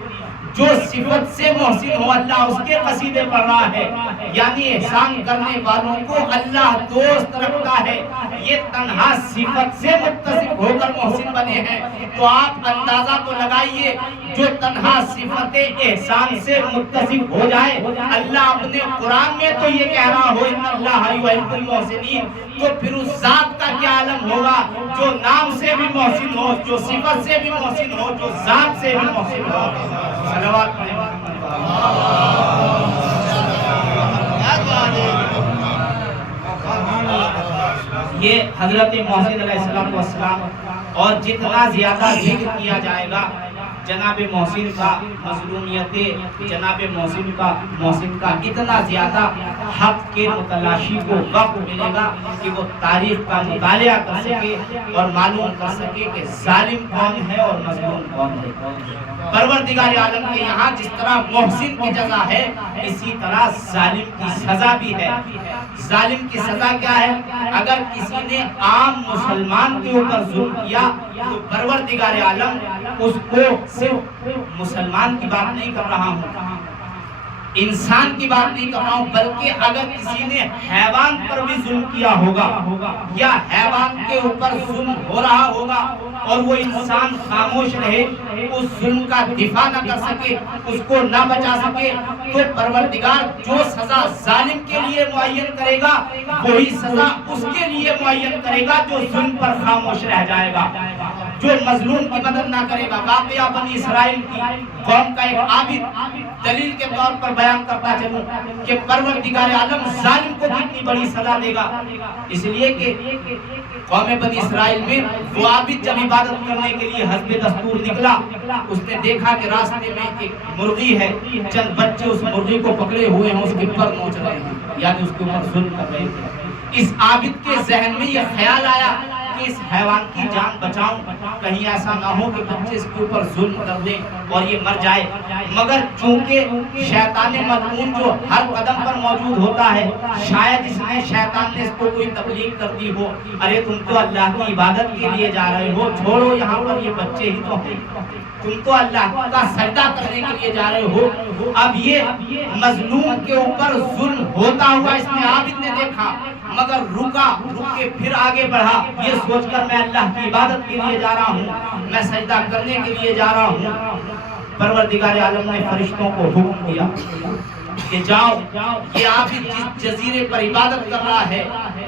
جو صفت سے محسن ہو اللہ اس کے قصیدے پڑھ رہا ہے، یعنی احسان کرنے والوں کو اللہ دوست رکھتا ہے۔ یہ تنہا صفت سے متصف ہو کر محسن بنے ہیں، تو آپ اندازہ تو لگائیے جو تنہا صفت احسان سے متصف ہو جائے، اللہ اپنے قرآن میں تو یہ کہہ رہا ہو ان اللہ یحب المحسنین، تو پھر اس ذات کا کیا عالم ہوگا جو نام سے بھی محسن ہو، جو صفت سے بھی محسن ہو، جو ذات سے بھی محسن ہو۔ صلوات پڑھیں۔ یہ حضرت محسن علیہ السلام اور جتنا زیادہ ذکر کیا جائے گا جناب محسن کا، مظلومیت جناب محسن کا اتنا زیادہ حق کے متلاشی کو وقت ملے گا کہ وہ تاریخ کا مطالعہ کر سکے اور معلوم کر سکے کہ ظالم کون ہے اور مظلوم کون ہے۔ پروردگار عالم کے یہاں جس طرح محسن کی جزا ہے اسی طرح ظالم کی سزا بھی ہے۔ ظالم کی سزا کیا ہے؟ اگر کسی نے عام مسلمان کے اوپر ظلم کیا تو پروردگار عالم اس کو صرف مسلمان کی بات نہیں کر رہا ہوں، انسان کی بات نہیں کر رہا ہوں، بلکہ اگر کسی نے حیوان پر بھی ظلم کیا ہوگا یا حیوان کے اوپر ظلم ہو رہا ہوگا اور وہ انسان خاموش رہے، اس ظلم کا دفاع نہ کر سکے، اس کو نہ بچا سکے، تو پروردگار جو سزا ظالم کے لیے معین کرے گا وہی سزا اس کے لیے معین کرے گا جو ظلم پر خاموش رہ جائے گا، جو مظلوم کی مدد نہ کرے گا۔ واقعہ بنی اسرائیل کی قوم کا ایک عابد دلیل کے طور پر بیان کرتا چلوں کہ پروردگار عالم ظالم کو کتنی بڑی سزا دے گا، اس لیے کہ قوم بنی اسرائیل میں وہ عابد جب عبادت کرنے کے لیے حسب دستور نکلا، اس نے دیکھا کہ راستے میں ایک مرغی ہے، چند بچے اس مرغی کو پکڑے ہوئے ہیں، اس کے پر نوچ رہے ہیں، یعنی اس کے اوپر ظلم کر رہے ہیں۔ اس عابد کے ذہن میں یہ خیال آیا کہ اس حیوان کی جان بچاؤں، کہیں ایسا نہ ہو کہ بچے اس کے اوپر ظلم کر دیں اور یہ مر جائے، مگر چونکہ شیطان ملعون جو ہر قدم پر موجود ہوتا ہے، شاید شیطان نے اس کو کوئی تبلیغ کر دی ہو، ارے تم تو اللہ کی عبادت کے لیے جا رہے ہو، چھوڑو یہاں پر یہ بچے ہی تو ہیں، تم تو اللہ کا سجدہ کرنے کے لیے جا رہے ہو۔ اب یہ مظلوم کے اوپر ظلم ہوتا ہوا اس نے عابد نے دیکھا، مگر رک کے پھر آگے بڑھا، یہ سوچ کر میں اللہ کی عبادت کے لیے جا رہا ہوں، میں سجدہ کرنے کے لیے جا رہا ہوں۔ پروردگار عالم نے فرشتوں کو حکم دیا کہ جاؤ، یہ عابد جس جزیرے پر عبادت کر رہا ہے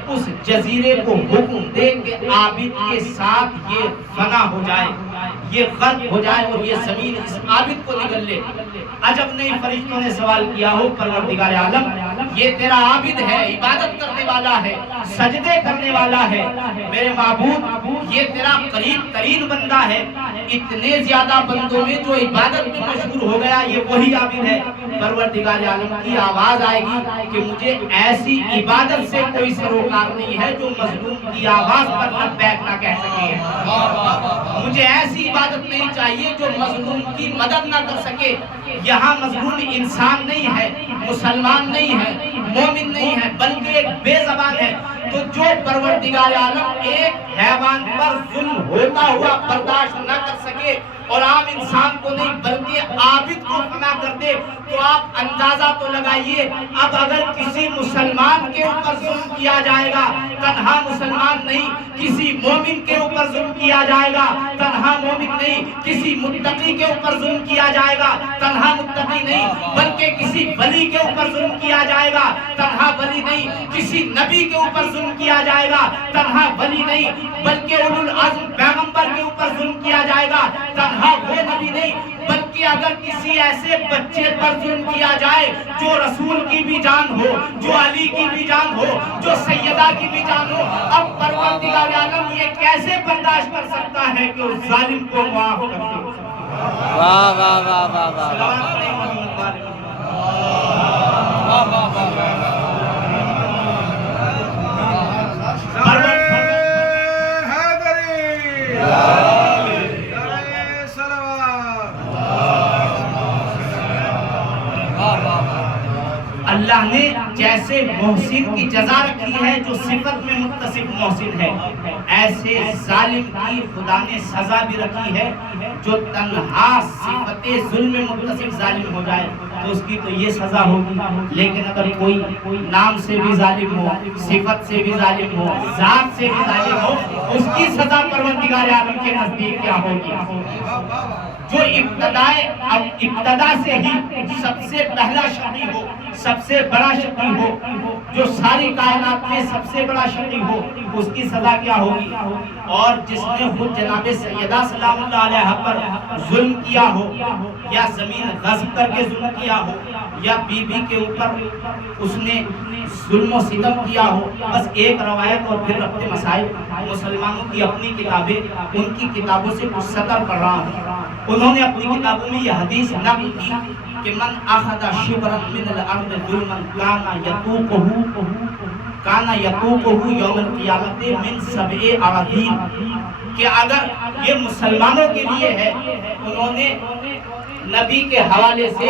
اس جزیرے کو حکم دے کہ عابد کے ساتھ یہ فنا ہو جائے، یہ غرق ہو جائے اور یہ زمین اس عابد کو نگل لے۔ عجب نہیں، فرشتوں نے سوال کیا ہو پروردگار عالم یہ تیرا عابد ہے، عبادت کرنے والا ہے، سجدے کرنے والا ہے، میرے معبود یہ تیرا قریب ترین بندہ ہے، اتنے زیادہ بندوں میں جو عبادت میں مشہور ہو گیا یہ وہی عابد ہے۔ پروردگار عالم کی آواز آئے گی کہ مجھے ایسی عبادت سے کوئی سروکار نہیں ہے جو مظلوم کی آواز پر لبیک نہ کہہ سکے، مجھے ایسی عبادت نہیں چاہیے جو مظلوم کی مدد نہ کر سکے۔ یہاں مظلوم انسان نہیں ہے، مسلمان نہیں ہے، مومن نہیں ہے، بلکہ ایک بے زبان ہے، تو جو پروردگار عالم ایک حیوان پر ظلم ہوتا ہوا برداشت نہ کر سکے اور عام انسان کو نہیں بلکہ عابد کو فنا کر دے، تو آپ اندازہ تو لگائیے اب اگر کسی مسلمان کے اوپر ظلم کیا جائے گا، تنہا مسلمان نہیں کسی مومن کے اوپر ظلم کیا جائے گا، تنہا مومن نہیں کسی متقی کے اوپر ظلم کیا جائے گا، تنہا متقی نہیں بلکہ کسی ولی کے اوپر ظلم کیا جائے گا، تنہا ولی نہیں کسی نبی کے اوپر ظلم کیا جائے گا، تنہا ولی نہیں بلکہ اولو العزم پیغمبر کے اوپر ظلم کیا جائے گا، تنہا وہ نبی نہیں بلکہ اگر کسی ایسے بچے پر ظلم کیا جائے جو رسول کی بھی جان ہو، جو علی کی بھی جان ہو، جو سیدہ کی بھی جان ہو، اب پروردگار عالم یہ کیسے برداشت کر سکتا ہے کہ اس ظالم کو معاف کر دے؟ واہ واہ واہ واہ واہ اللہ نے جیسے محسن کی جزا رکھی ہے جو صفت میں متصف محسن ہے، ایسے ظالم کی خدا نے سزا بھی رکھی ہے جو تنہا صفت ظلم میں متصف ظالم ہو جائے تو اس کی تو یہ سزا ہوگی، لیکن اگر کوئی نام سے بھی ظالم ہو، صفت سے بھی ظالم ہو، ذات سے بھی ظالم ہو، اس کی سزا پروردگار عالم کے نزدیک کیا ہوگی؟ جو ابتدا سے ہی سب سے پہلا شقی ہو، سب سے بڑا شقی ہو، جو ساری کائنات میں سب سے بڑا شقی ہو، اس کی سزا کیا ہوگی؟ اور جس نے خود جناب سیدہ سلام اللہ علیہ پر ظلم کیا ہو، یا زمین غصب کر کے ظلم کیا ہو، یا بی بی کے اوپر اس نے ظلم و ستم کیا ہو، بس ایک روایت اور پھر اپنے مسائل مسلمانوں کی اپنی کتابیں، ان کی کتابوں سے کچھ سطر پڑھ رہا ہوں، انہوں نے اپنی کتابوں میں یہ حدیث نقل کی کہ من اخذ شبرا من الارض ظلما کانا یطوقہ یوم القیامت من 7 اراضین، کہ اگر یہ مسلمانوں کے لیے ہے، انہوں نے نبی کے حوالے سے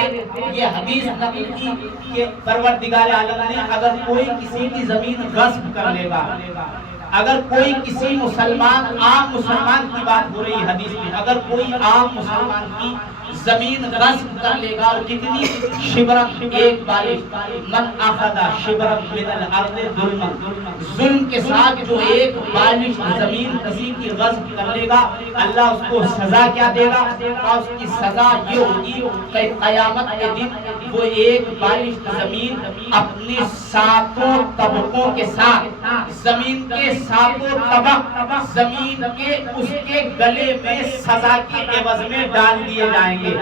یہ حدیث نقل کی کہ پروردگار عالم نے اگر کوئی کسی کی زمین غصب کر لے گا، اگر کوئی کسی مسلمان عام مسلمان کی بات ہو رہی حدیث میں، اگر کوئی عام مسلمان کی زمین غصب کر لے گا. اور کتنی شبرک ایک بالش من اخذ شبرک من الارض ظلم, ظلم کے ساتھ جو ایک بالش زمین کسی کی غصب کر لے گا اللہ اس کو سزا کیا دے گا. اور اس کی سزا یہ ہوگی کہ قیامت کے دن وہ ایک بالش زمین اپنے ساتوں طبقوں کے ساتھ, زمین کے ساتوں طبق زمین کے اس کے گلے میں سزا کے عوض میں ڈال دیے جائیں گے.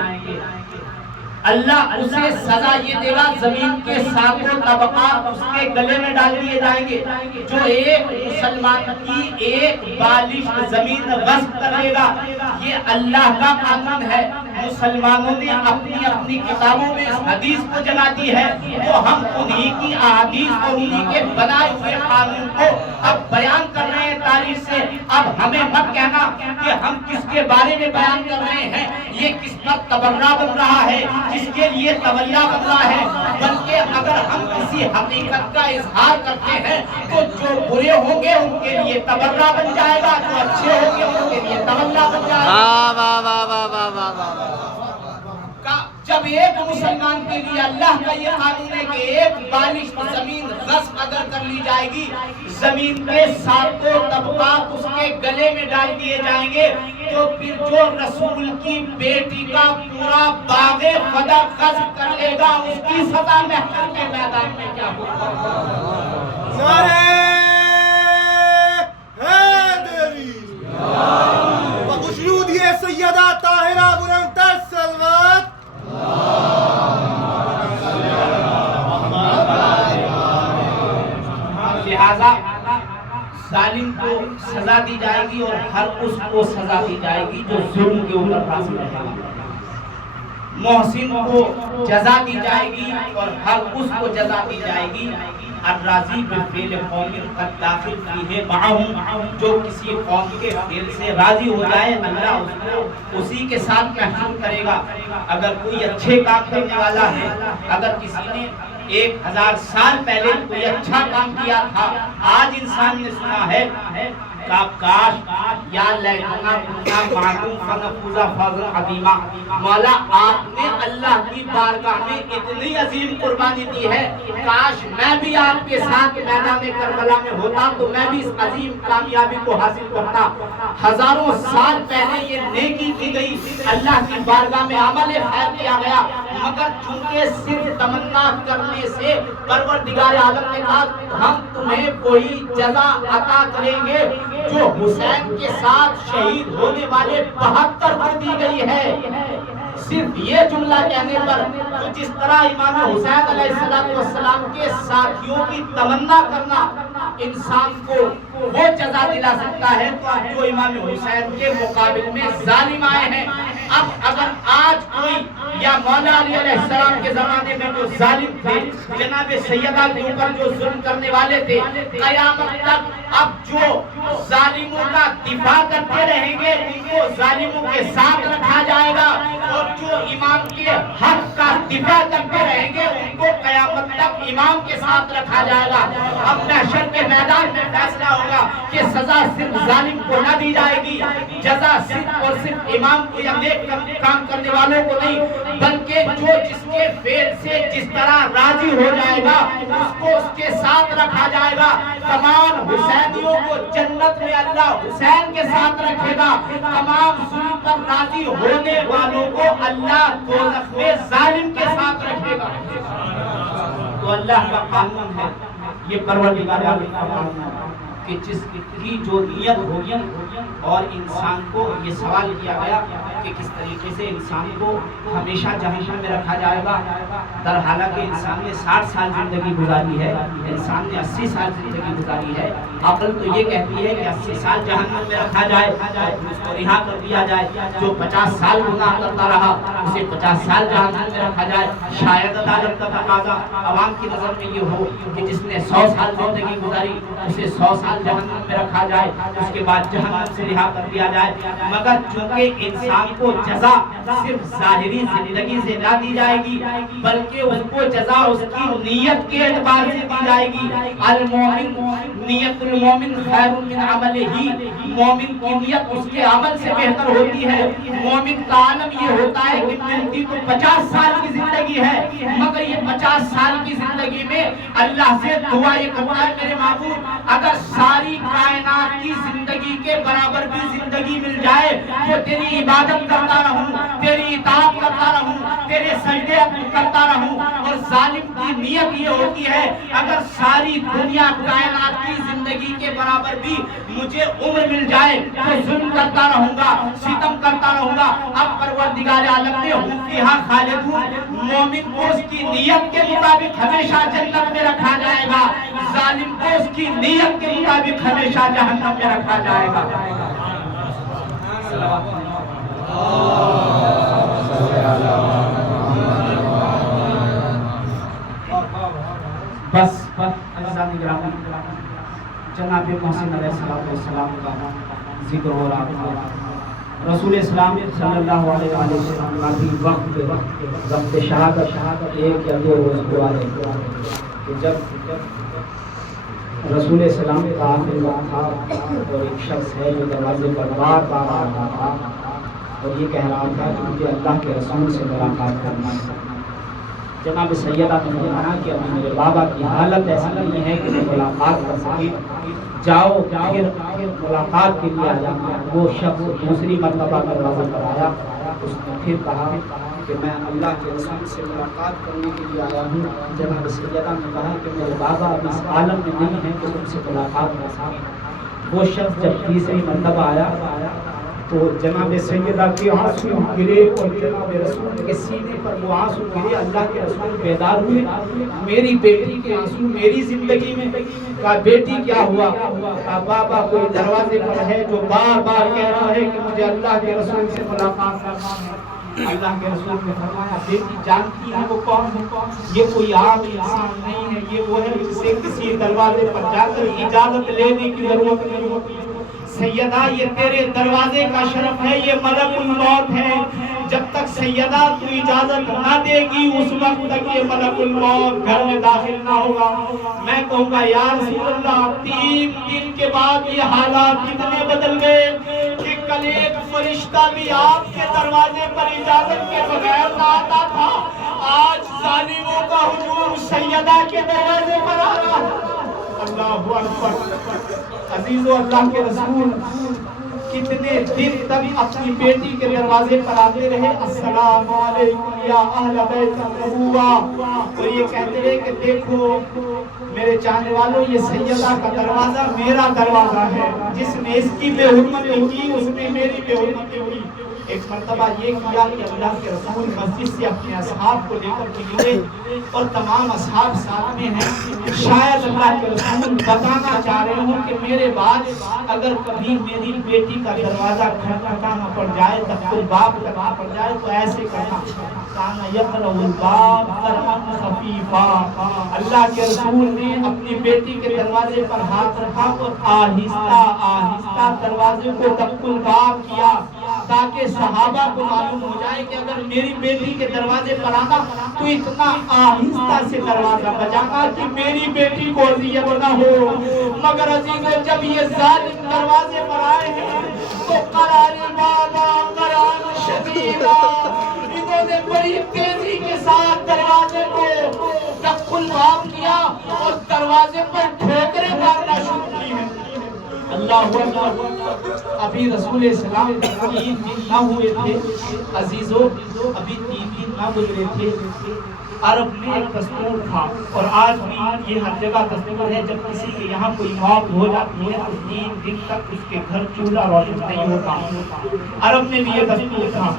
اللہ اسے سزا یہ دے گا, زمین کے ساتوں طبقات اس کے گلے میں ڈال دیے جائیں گے. جو ایک مسلمان کی ایک بالش زمین غصب کرے گا, یہ اللہ کا قانون ہے. مسلمانوں نے اپنی اپنی کتابوں میں اس حدیث کو جگہ دی ہے, تو ہم انہی کی احادیث اور انہی کے بنائے ہوئے قانون کو اب بیان کر رہے ہیں تاریخ سے. اب ہمیں مت کہنا کہ ہم کس کے بارے میں بیان کر رہے ہیں, یہ کس پر تبرہ بن رہا ہے, جس کے لیے تولیہ بن رہا ہے. بلکہ اگر ہم کسی حقیقت کا اظہار کرتے ہیں تو جو برے ہوں گے ان کے لیے تبرہ بن جائے گا, جو اچھے ہوں گے ان کے لیے تولیہ بن جائے گا. جب ایک مسلمان کے لیے اللہ کا یہ قانون ہے کہ ایک بالش زمین غصب اگر کر لی جائے گی, زمین کے ساتوں طبقات اس کے گلے میں ڈال دیے جائیں گے, تو پھر جو رسول کی بیٹی کا پورا باغ فدا غصب کر لے گا اس کی سزا محشر کے میدان میں کیا ہوگا. نعرہ حیدری وخشنود یہ سیدہ طاہرہ بلند الصلوات. لہذا ظالم کو سزا دی جائے گی اور ہر اس کو سزا دی جائے گی جو ظلم کے اوپر حاصل رہے گا. محسن کو جزا دی جائے گی اور ہر اس کو جزا دی جائے گی. الراضی بفعل قوم قد داخل فیہ معہم, جو کسی قوم کے فعل سے راضی ہو جائے اللہ اس کو اسی کے ساتھ محشور کرے گا. اگر کوئی اچھے کام کرنے والا ہے, اگر کسی نے 1000 سال پہلے کوئی اچھا کام کیا تھا, آج انسان نے سنا ہے کاش یا لیتنا کنا معکم فنفوز فوزا عظیما. مولا آپ نے اللہ کی بارگاہ میں اتنی عظیم قربانی دی ہے, کاش میں بھی آپ کے ساتھ میدان کربلا میں ہوتا تو میں بھی اس عظیم کامیابی کو حاصل کرتا. ہزاروں سال پہلے یہ نیکی کی گئی, اللہ کی بارگاہ میں عمل خیر کیا گیا, مگر چونکہ صرف تمنا کرنے سے پروردگار عالم نے کہا ہم تمہیں وہی جزا عطا کریں گے جو حسین کے ساتھ شہید ہونے والے 72 کو دی گئی ہے. صرف یہ جملہ کہنے پر تو جس طرح امام حسین علیہ السلام کے ساتھیوں کی تمنا کرنا انسان کو وہ جزا دلا سکتا ہے, تو جو امام حسین کے مقابل میں ظالم آئے ہیں. اب اگر آج کوئی یا مولا علی علیہ السلام کے زمانے میں جو ظالم تھے, جناب سیدہ کے اوپر جو ظلم کرنے والے تھے, قیامت تک اب جو ظالموں کا دفاع کرتے رہیں گے ان کو ظالموں کے ساتھ رکھا جائے گا, اور جو امام کے حق کا دفاع کرتے رہیں گے ان کو قیامت تک امام کے ساتھ رکھا جائے گا. اب محشر کے میدان میں فیصلہ ہوگا کہ سزا صرف ظالم کو نہ دی جائے گی, جزا صرف اور صرف امام کو یا نیک کام کرنے والوں کو نہیں, بلکہ جو جس کے فعل سے جس طرح راضی ہو جائے گا اس کو اس کے ساتھ رکھا جائے گا. تمام حسینیوں کو جنت میں اللہ حسین کے ساتھ رکھے گا, تمام ظلم پر راضی ہونے والوں کو اللہ دوزخ میں ظالم کے ساتھ رکھے گا. تو اللہ کا قانون ہے, یہ پروردگار عالم کا قانون ہے کہ جس کی جو نیت ہوگی. اور انسان کو یہ سوال کیا گیا کہ کس طریقے سے انسان کو ہمیشہ جہنم میں رکھا جائے گا. در حالانکہ انسان نے 60 سال زندگی گزاری ہے, انسان نے 80 سال زندگی گزاری ہے. عقل تو یہ کہتی ہے کہ 80 سال جہنم میں رکھا جائے, اس کو رہا کر دیا جائے. جو 50 سال گناہ کرتا رہا اسے 50 سال جہنم میں رکھا جائے. شاید عدالت کا تقاضا عوام کی نظر میں یہ ہو کہ جس نے 100 سال زندگی گزاری اسے 100 سال جہنم میں رکھا جائے, اس کے بعد جہنم سے رہا کر دیا جائے. مگر چونکہ انسان کو جزا صرف ظاہری زندگی سے نہ دی جائے گی بلکہ اس کو جزا اس کی نیت کے اعتبار سے دی جائے گی. المومن نیت المومن خیر من عملہ، مومن کی نیت اس کے عمل سے بہتر ہوتی ہے. مومن کا عالم یہ ہوتا ہے کہ ملتی تو 50 سال کی زندگی ہے مگر یہ 50 سال کی زندگی میں اللہ سے دعا یہ کرتا ہے میرے معبود اگر ساری کائنات کی زندگی کے برابر بھی زندگی مل جائے تو تیری عبادت کرتا رہوں، تیری اطاعت کرتا رہوں، تیرے سجدے کرتا رہوں. اور ظالم کی نیت یہ ہوتی ہے اگر ساری دنیا کائنات کی زندگی کے برابر بھی مجھے عمر مل جائے تو ظلم کرتا رہوں گا، ستم کرتا رہوں گا. اب پروردگار عالم نے ہم فیہا خالدون، مومن کو اس کی نیت کے مطابق ہمیشہ جنت میں رکھا جائے گا، ظالم کو اس کی نیت کے مطابق ہمیشہ جہنم میں رکھا جائے گا. بس عزیزان گرامی، جناب محسن علیہ السلام کا ذکر ہو رہا تھا. رسول اسلام صلی اللہ علیہ وسلم کا بھی وقت شہادت ایک یا دو روز ہوا ہے کہ جب رسول اسلام کا آخری وقت تھا اور ایک شخص ہے جو دروازے پر بار بار آ رہا تھا اور یہ کہہ رہا تھا کہ مجھے اللہ کے رسول سے ملاقات کرنا ہے. جناب سیدہ نے فرمایا کہ ابھی میرے بابا کی حالت ایسی نہیں ہے کہ میں ملاقات کر سکیں، جاؤ پھر ملاقات کے لیے آ جانا. وہ شخص دوسری مرتبہ دروازے پر آیا، اس نے پھر کہا کہ میں اللہ کے رسول سے ملاقات کرنے کے لیے آیا ہوں. جناب سیدہ نے کہا کہ میرے بابا اب اس عالم میں نہیں ہے کہ تم سے ملاقات کر سکیں. وہ شخص جب تیسری مرتبہ آیا تو جناب سیدہ کے آنسو گرے اور جناب رسول کے سینے پر وہ آنسو گرے. اللہ کے رسول بیدار ہوئے، میری بیٹی کے آنسو میری زندگی میں. کہا بیٹی کیا ہوا؟ کہا بابا کوئی دروازے پر ہے جو بار بار کہہ رہا ہے کہ مجھے اللہ کے رسول سے ملاقات کرنا ہے. اللہ کے رسول نے فرمایا بیٹی جانتی ہے وہ کون ہے؟ یہ کوئی عام انسان نہیں ہے، یہ وہ ہے جسے کسی دروازے پر جا کر اجازت لینے کی ضرورت نہیں ہوتی. سیدہ یہ تیرے دروازے کا شرف ہے، یہ ملک الموت ہے. جب تک سیدہ تو اجازت نہ دے گی اس وقت تک یہ ملک الموت گھر میں داخل نہ ہوگا. میں کہوں گا یا رسول اللہ 3 دن کے بعد یہ حالات اتنے بدل گئے کہ کل ایک فرشتہ بھی آپ کے دروازے پر اجازت کے بغیر نہ آتا تھا، آج ظالموں کا ہجوم سیدہ کے دروازے پر آ رہا ہے. اللہ اکبر. عزیزو اللہ کے رسول کتنے دن تک اپنی بیٹی کے دروازے پر آتے رہے، السلام علیکم یا اہل بیت النبوہ، اور یہ کہتے رہے کہ دیکھو میرے چاہنے والوں یہ سیدہ کا دروازہ میرا دروازہ ہے، جس نے اس کی بے حرمتی کی اس نے میری بے حرمتی کی. ایک مرتبہ یہ کیا کہ اللہ کے رسول مسجد سے اپنے اصحاب کو لے کر نکلے اور تمام اصحاب ساتھ میں ہیں. شاید اللہ کے رسول بتانا چاہ رہے ہوں کہ میرے بعد اگر کبھی میری بیٹی کا دروازہ کھٹکھٹانا پڑ جائے تب کوئی باپ لگا پڑ جائے تو ایسے کرنا. کانا یقرأ الباب قرأً خفیفا. اللہ کے رسول نے اپنی بیٹی کے دروازے پر ہاتھ رکھا اور آہستہ آہستہ دروازے کو دق الباب کیا تاکہ صحابہ کو معلوم ہو جائے کہ اگر میری بیٹی کے دروازے پر آنا تو اتنا آہستہ سے دروازہ بجانا کہ میری بیٹی کو اذیت نہ ہو. مگر عزیزو جب یہ ظالم دروازے پر آئے ہیں تو قرار بابا قرار شدیدہ، انہوں نے بڑی تیزی کے ساتھ دروازے کو دق الباب کیا اور دروازے پر ٹھوکریں مارنا شروع کی ہیں. اللہ اکبر. ابھی رسول اسلام 3 دن نہ ہوئے تھے عزیزو، ابھی 3 دن نہ گزرے تھے. عرب میں ایک دستور تھا اور آج بھی یہ ہر جگہ دستور ہے، جب کسی کے یہاں کوئی موت ہو جاتی ہے تو 3 دن تک اس کے گھر چولہا روشن نہیں ہوتا. عرب میں بھی یہ دستور تھا.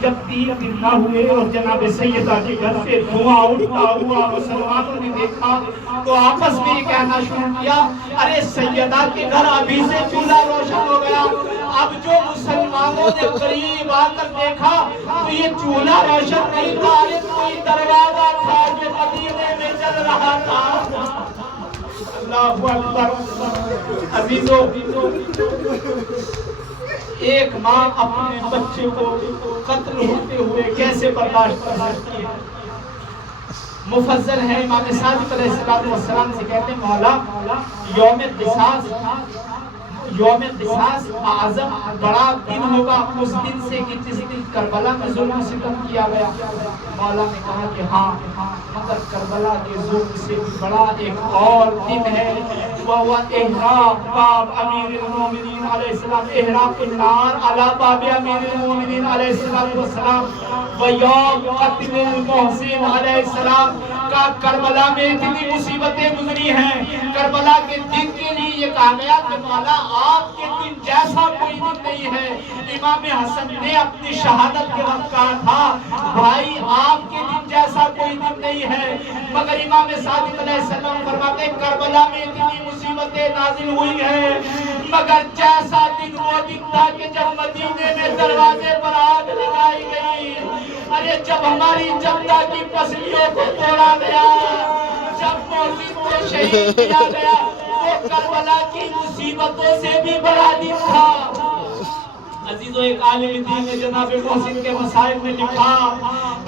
جب 3 دن نہ ہوئے اور جناب سیدہ کے گھر سے دھواں اٹھتا ہوا مسلمانوں نے دیکھا تو آپس میں یہ کہنا شروع کیا ارے سیدہ کے گھر ابھی سے چولہا روشن ہو گیا. اب جو مسلمانوں نے قریب آ کر دیکھا تو یہ چولہا روشن نہیں تھا، یہ کوئی دروازہ تھا جو مدینے میں جل رہا تھا. اللہ اکبر. عزیزو ایک ماں اپنے بچے کو قتل ہوتے ہوئے کیسے برداشت کر سکتی ہے؟ مفضل ہے امام صادق علیہ السلام سے کہتے ہیں مولا یوم قصاص اعظم بڑا دن ہوگا اس دن سے کہ جس دن کربلا میں ظلم ستم کیا گیا۔ مولا نے کہا کہ ہاں مگر کربلا کے ظلم سے بھی بڑا ایک اور دن ہے، وہ احراق باب امیر المومنین علیہ السلام، احراق النار علی باب امیر المومنین علیہ السلام، و یوم قتل المحسن علیہ السلام کا کربلا میں اتنی مصیبتیں گزری ہیں۔ کربلا کے دن کے لیے یہ کہا گیا کہ مولا آپ کے دن جیسا کوئی دن نہیں ہے۔ امام حسن نے اپنی شہادت کے وقت کہا تھا بھائی آپ کے دن جیسا کوئی دن نہیں ہے، مگر امام صادق علیہ السلام فرماتے ہیں کربلا میں اتنی مصیبتیں نازل ہوئی ہیں مگر جیسا دن وہ دن تھا کہ جب مدینے میں دروازے پر آگ لگائی گئی، ارے جب ہماری جمدہ کی پسلیوں کو توڑا گیا، جب محسن کو شہید کیا گیا، وہ کربلا کی مصیبتوں سے بھی بڑا دن تھا۔ عزیزو ایک عالم دین نے جناب محسن کے مسائل میں لکھا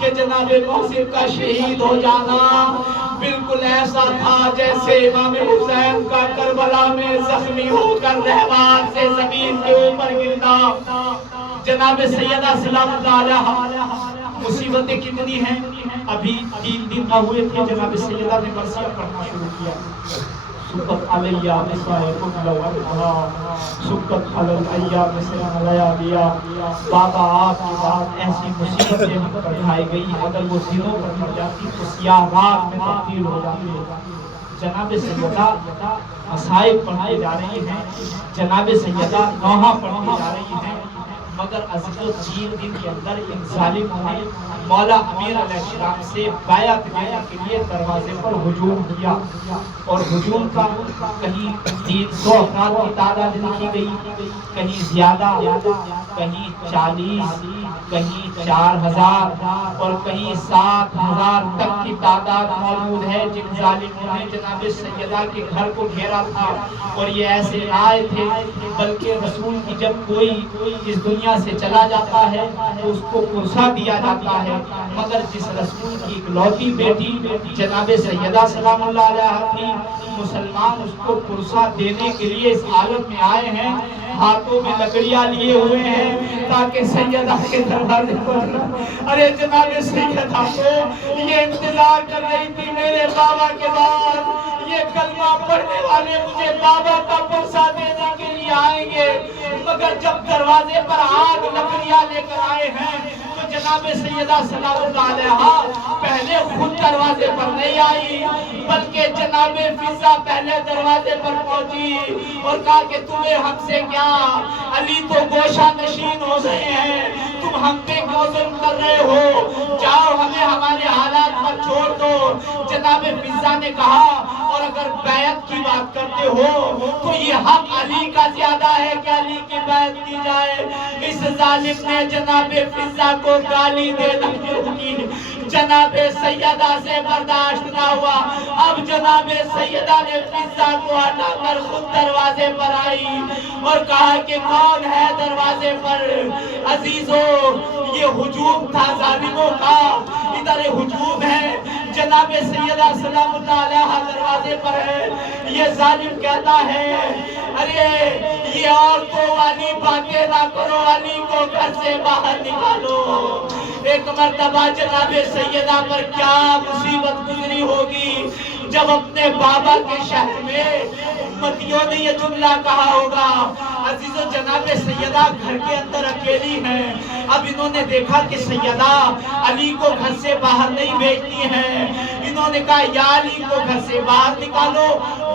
کہ جناب محسن کا شہید ہو جانا بالکل ایسا تھا جیسے امام حسین کا کربلا میں زخمی ہو کر رہوان سے زمین کے اوپر گرنا۔ جناب سیدہ سلام اللہ علیہ مصیبتیں کتنی ہیں، ابھی 3 دن نہ ہوئے تھے جناب سیدہ نے مرثیہ پڑھنا شروع کیا۔ سکت علیہ نسائکم لو انہا، سکت علیہ نسائکم لیا، بابا آپ کی بات ایسی مصیبتیں ہم پر اٹھائی گئی، اگر وہ دنوں پر پڑ جاتی تو سیاہ رات میں تبدیل ہو جاتی۔ جناب سیدہ مسائب پڑھائے جا رہی ہیں، جناب سیدہ نوحہ پڑھائے جا رہی ہیں، مگر عزیزو 3 دن کے اندر ان ظالموں نے مولا امیر علیہ السلام سے بیعت لینے کے لیے دروازے پر ہجوم کیا، اور ہجوم کا کہیں 300 افراد کی تعداد لکھی گئی، کہیں زیادہ، کہیں 40، کہیں 4000 اور کہیں 7000 تک کی تعداد موجود ہے جن ظالموں نے جناب سیدہ کے گھر کو گھیرا تھا۔ اور یہ ایسے آئے تھے بلکہ رسول کی جب کوئی اس دنیا سے چلا جاتا ہے تو اس کو پرسہ دیا جاتا ہے، مگر جس رسول کی اکلوتی بیٹی جناب سیدہ سلام اللہ علیہ تھی، مسلمان اس کو پرسہ دینے کے لیے اس عالم میں آئے ہیں، ہاتھوں میں لکڑیاں لیے ہوئے ہیں تاکہ سیدہ کے دروازے پر، ارے جناب سیدہ کو یہ انتظار کر رہی تھی میرے بابا کے بعد یہ کلمہ پڑھنے والے مجھے بابا کا پرسہ دینے کے لیے آئیں گے، مگر جب دروازے پر آگ لکڑیاں لے کر آئے ہیں تو جناب سیدہ سلام اللہ علیہ پہلے خود دروازے پر نہیں آئی بلکہ جناب فضہ پہلے دروازے پر پہنچی اور کہا کہ تمہیں ہم سے کیا، علی تو گوشہ نشین ہو گئے ہیں، تم ہم پہ کیوں ظلم کر رہے ہو، جاؤ ہمیں ہمارے حالات پر چھوڑ دو۔ جناب فضہ نے کہا اور اگر بیعت کی بات کرتے ہو تو یہ حق علی کا زیادہ ہے کہ علی کی بیعت کی جائے۔ اس ظالم نے جناب فضہ کو گالی دینا شروع کی، جناب سیدہ سے برداشت نہ ہوا، اب جناب سیدہ نے فضہ کو ہٹا کر خود دروازے پر آئی اور کہا کہ کون ہے دروازے پر؟ عزیزو یہ ہجوم تھا ظالموں کا، ادھر ہجوم ہے، جناب سیدہ سلام اللہ علیہ دروازے پر ہے، یہ ظالم کہتا ہے ارے یہ عورتوں والی باتیں نہ کرو، علی کو گھر سے باہر نکالو۔ ایک مرتبہ جناب سیدہ پر کیا مصیبت گزری ہوگی جب اپنے بابا کے شہر میں امتیوں نے یہ جملہ کہا ہوگا۔ عزیزو جناب سیدہ گھر کے اندر اکیلی ہیں، اب انہوں نے دیکھا کہ سیدہ علی کو گھر سے باہر نہیں بھیجتی ہیں، انہوں نے کہا یا علی کو گھر سے باہر نکالو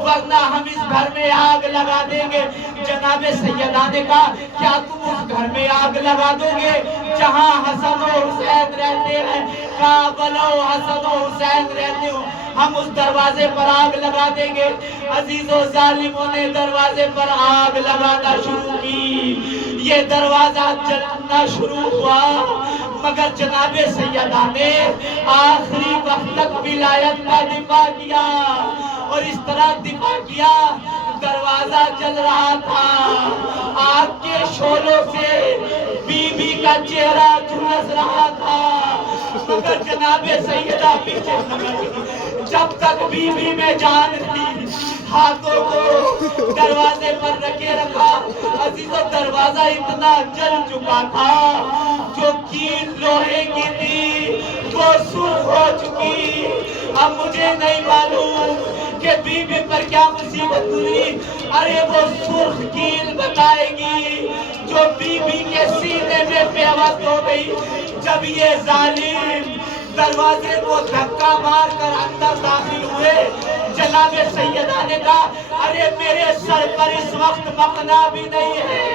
ورنہ ہم اس گھر میں آگ لگا دیں گے۔ جناب سیدہ نے کہا کیا تم اس گھر میں آگ لگا دو گے جہاں حسن و حسین رہتے ہیں؟ کہا بلو حسن و حسین رہتے ہو، ہم اس دروازے پر آگ لگا دیں گے۔ عزیزو ظالموں نے دروازے پر آگ لگانا شروع کی، یہ دروازہ جلنا شروع ہوا، مگر جناب سیدہ نے آخری وقت تک ولایت کا دفاع کیا اور اس طرح دفاع کیا دروازہ جل رہا تھا، آگ کے شعلوں سے بی بی کا چہرہ جھلس رہا تھا، مگر جناب سیدہ پیچھے نہ گئی۔ جب تک بی بی میں جان تھی ہاتھوں کو دروازے پر رکھے رکھا، عزیزو دروازہ اتنا جل چکا تھا، جو کیل لوہے کی تھی وہ سرخ ہو چکی۔ اب مجھے نہیں معلوم کہ بی بی پر کیا مصیبت گزری، ارے وہ سرخ کیل بتائے گی جو بی بی کے سینے میں پیوست ہو گئی۔ جب یہ ظالم دروازے کو دھکا مار کر اندر داخل ہوئے، جناب سیدہ نے کہا ارے میرے سر پر اس وقت مقنا بھی نہیں ہے،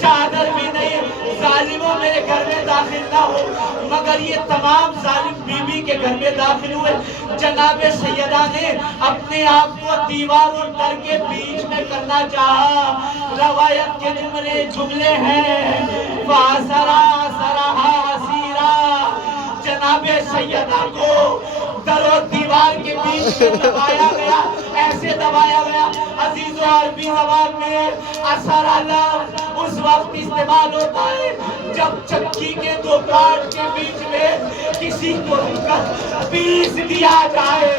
چادر بھی نہیں، ظالموں میرے گھر میں داخل نہ ہو۔ مگر یہ تمام ظالم بی بی کے گھر میں داخل ہوئے۔ جناب سیدہ نے اپنے آپ کو دیوار اور در کے بیچ میں کرنا چاہا۔ روایت کے جملے ہیں فَأَسَرَا سَرَحَا سِیرًا، جناب سیدہ کو در و دیوار کے بیچ میں دبایا گیا، ایسے دبایا گیا۔ عزیز و عربی زبان میں اثرا لفظ اس وقت استعمال ہوتا ہے جب چکی کے دو کاٹ کے بیچ میں کسی کو پیس دیا جائے،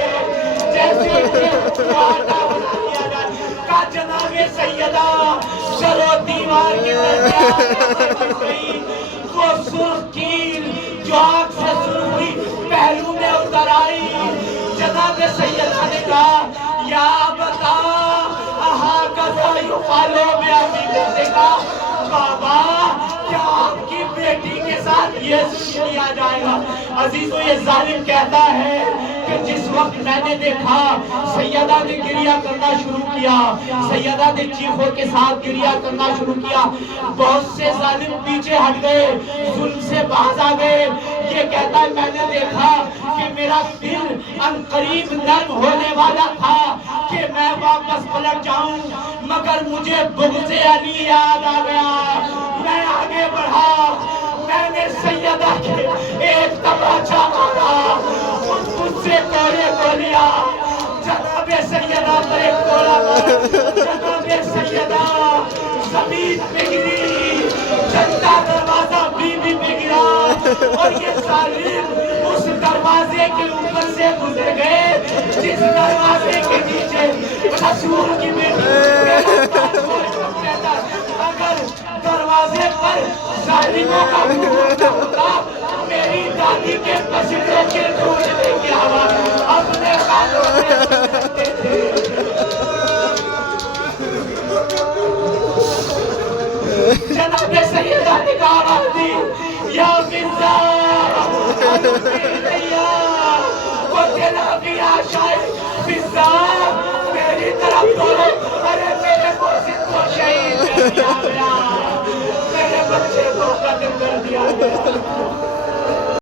جیسے کہ آٹا بنا دیا جائے۔ کہا جناب سیدہ در و دیوار کے درمیان گئی، وہ سرخ کیل جو آگ سے سرخ ہوئی پہلو میں اتر آئی۔ جناب سیدہ نے کہا یا بتا احاکذا یفعلو بیابی بیٹے کا، بابا کیا آپ کی بیٹی کے ساتھ یہ کیا جائے گا؟ عزیزو یہ ظالم کہتا ہے کہ جس وقت میں نے دیکھا سیدہ نے گریہ کرنا شروع کیا، سیدہ نے چیخوں کے ساتھ گریہ کرنا شروع کیا، بہت سے ظالم پیچھے ہٹ گئے، ظلم سے باز آ گئے۔ یہ کہتا ہے میں نے دیکھا کہ میرا دل عنقریب نرم ہونے والا تھا کہ میں واپس پلٹ جاؤں، مگر مجھے بغض علی یاد آ گیا۔ میں آگے بڑھا، میں نے سیدہ کے ایک تماچا مارا، مجھ سے کوڑے کو لیا، جناب سیدہ پر ایک کوڑا مارا، جناب سیدہ زمین پہ گری، جنتا دروازہ بی بی پہ گرا، اور یہ ظالم اس دروازے کے اوپر سے گزر گئے جس دروازے کے نیچے رسول کی بیٹی اگر دروازے پر ظالموں کا ہوتا میری دادی کے پسندوں کے ڈھونڈنے کی آواز اپنے کانوں میں سنتے تھے۔ جناب سیدہ نے کہا آواز دی یا مرزا وہ جنابی آشائے مرزا میری طرف بولو، ارے میرے محسن کو شہید کر دیا گیا، میرے بچے کو قتل کر دیا گیا۔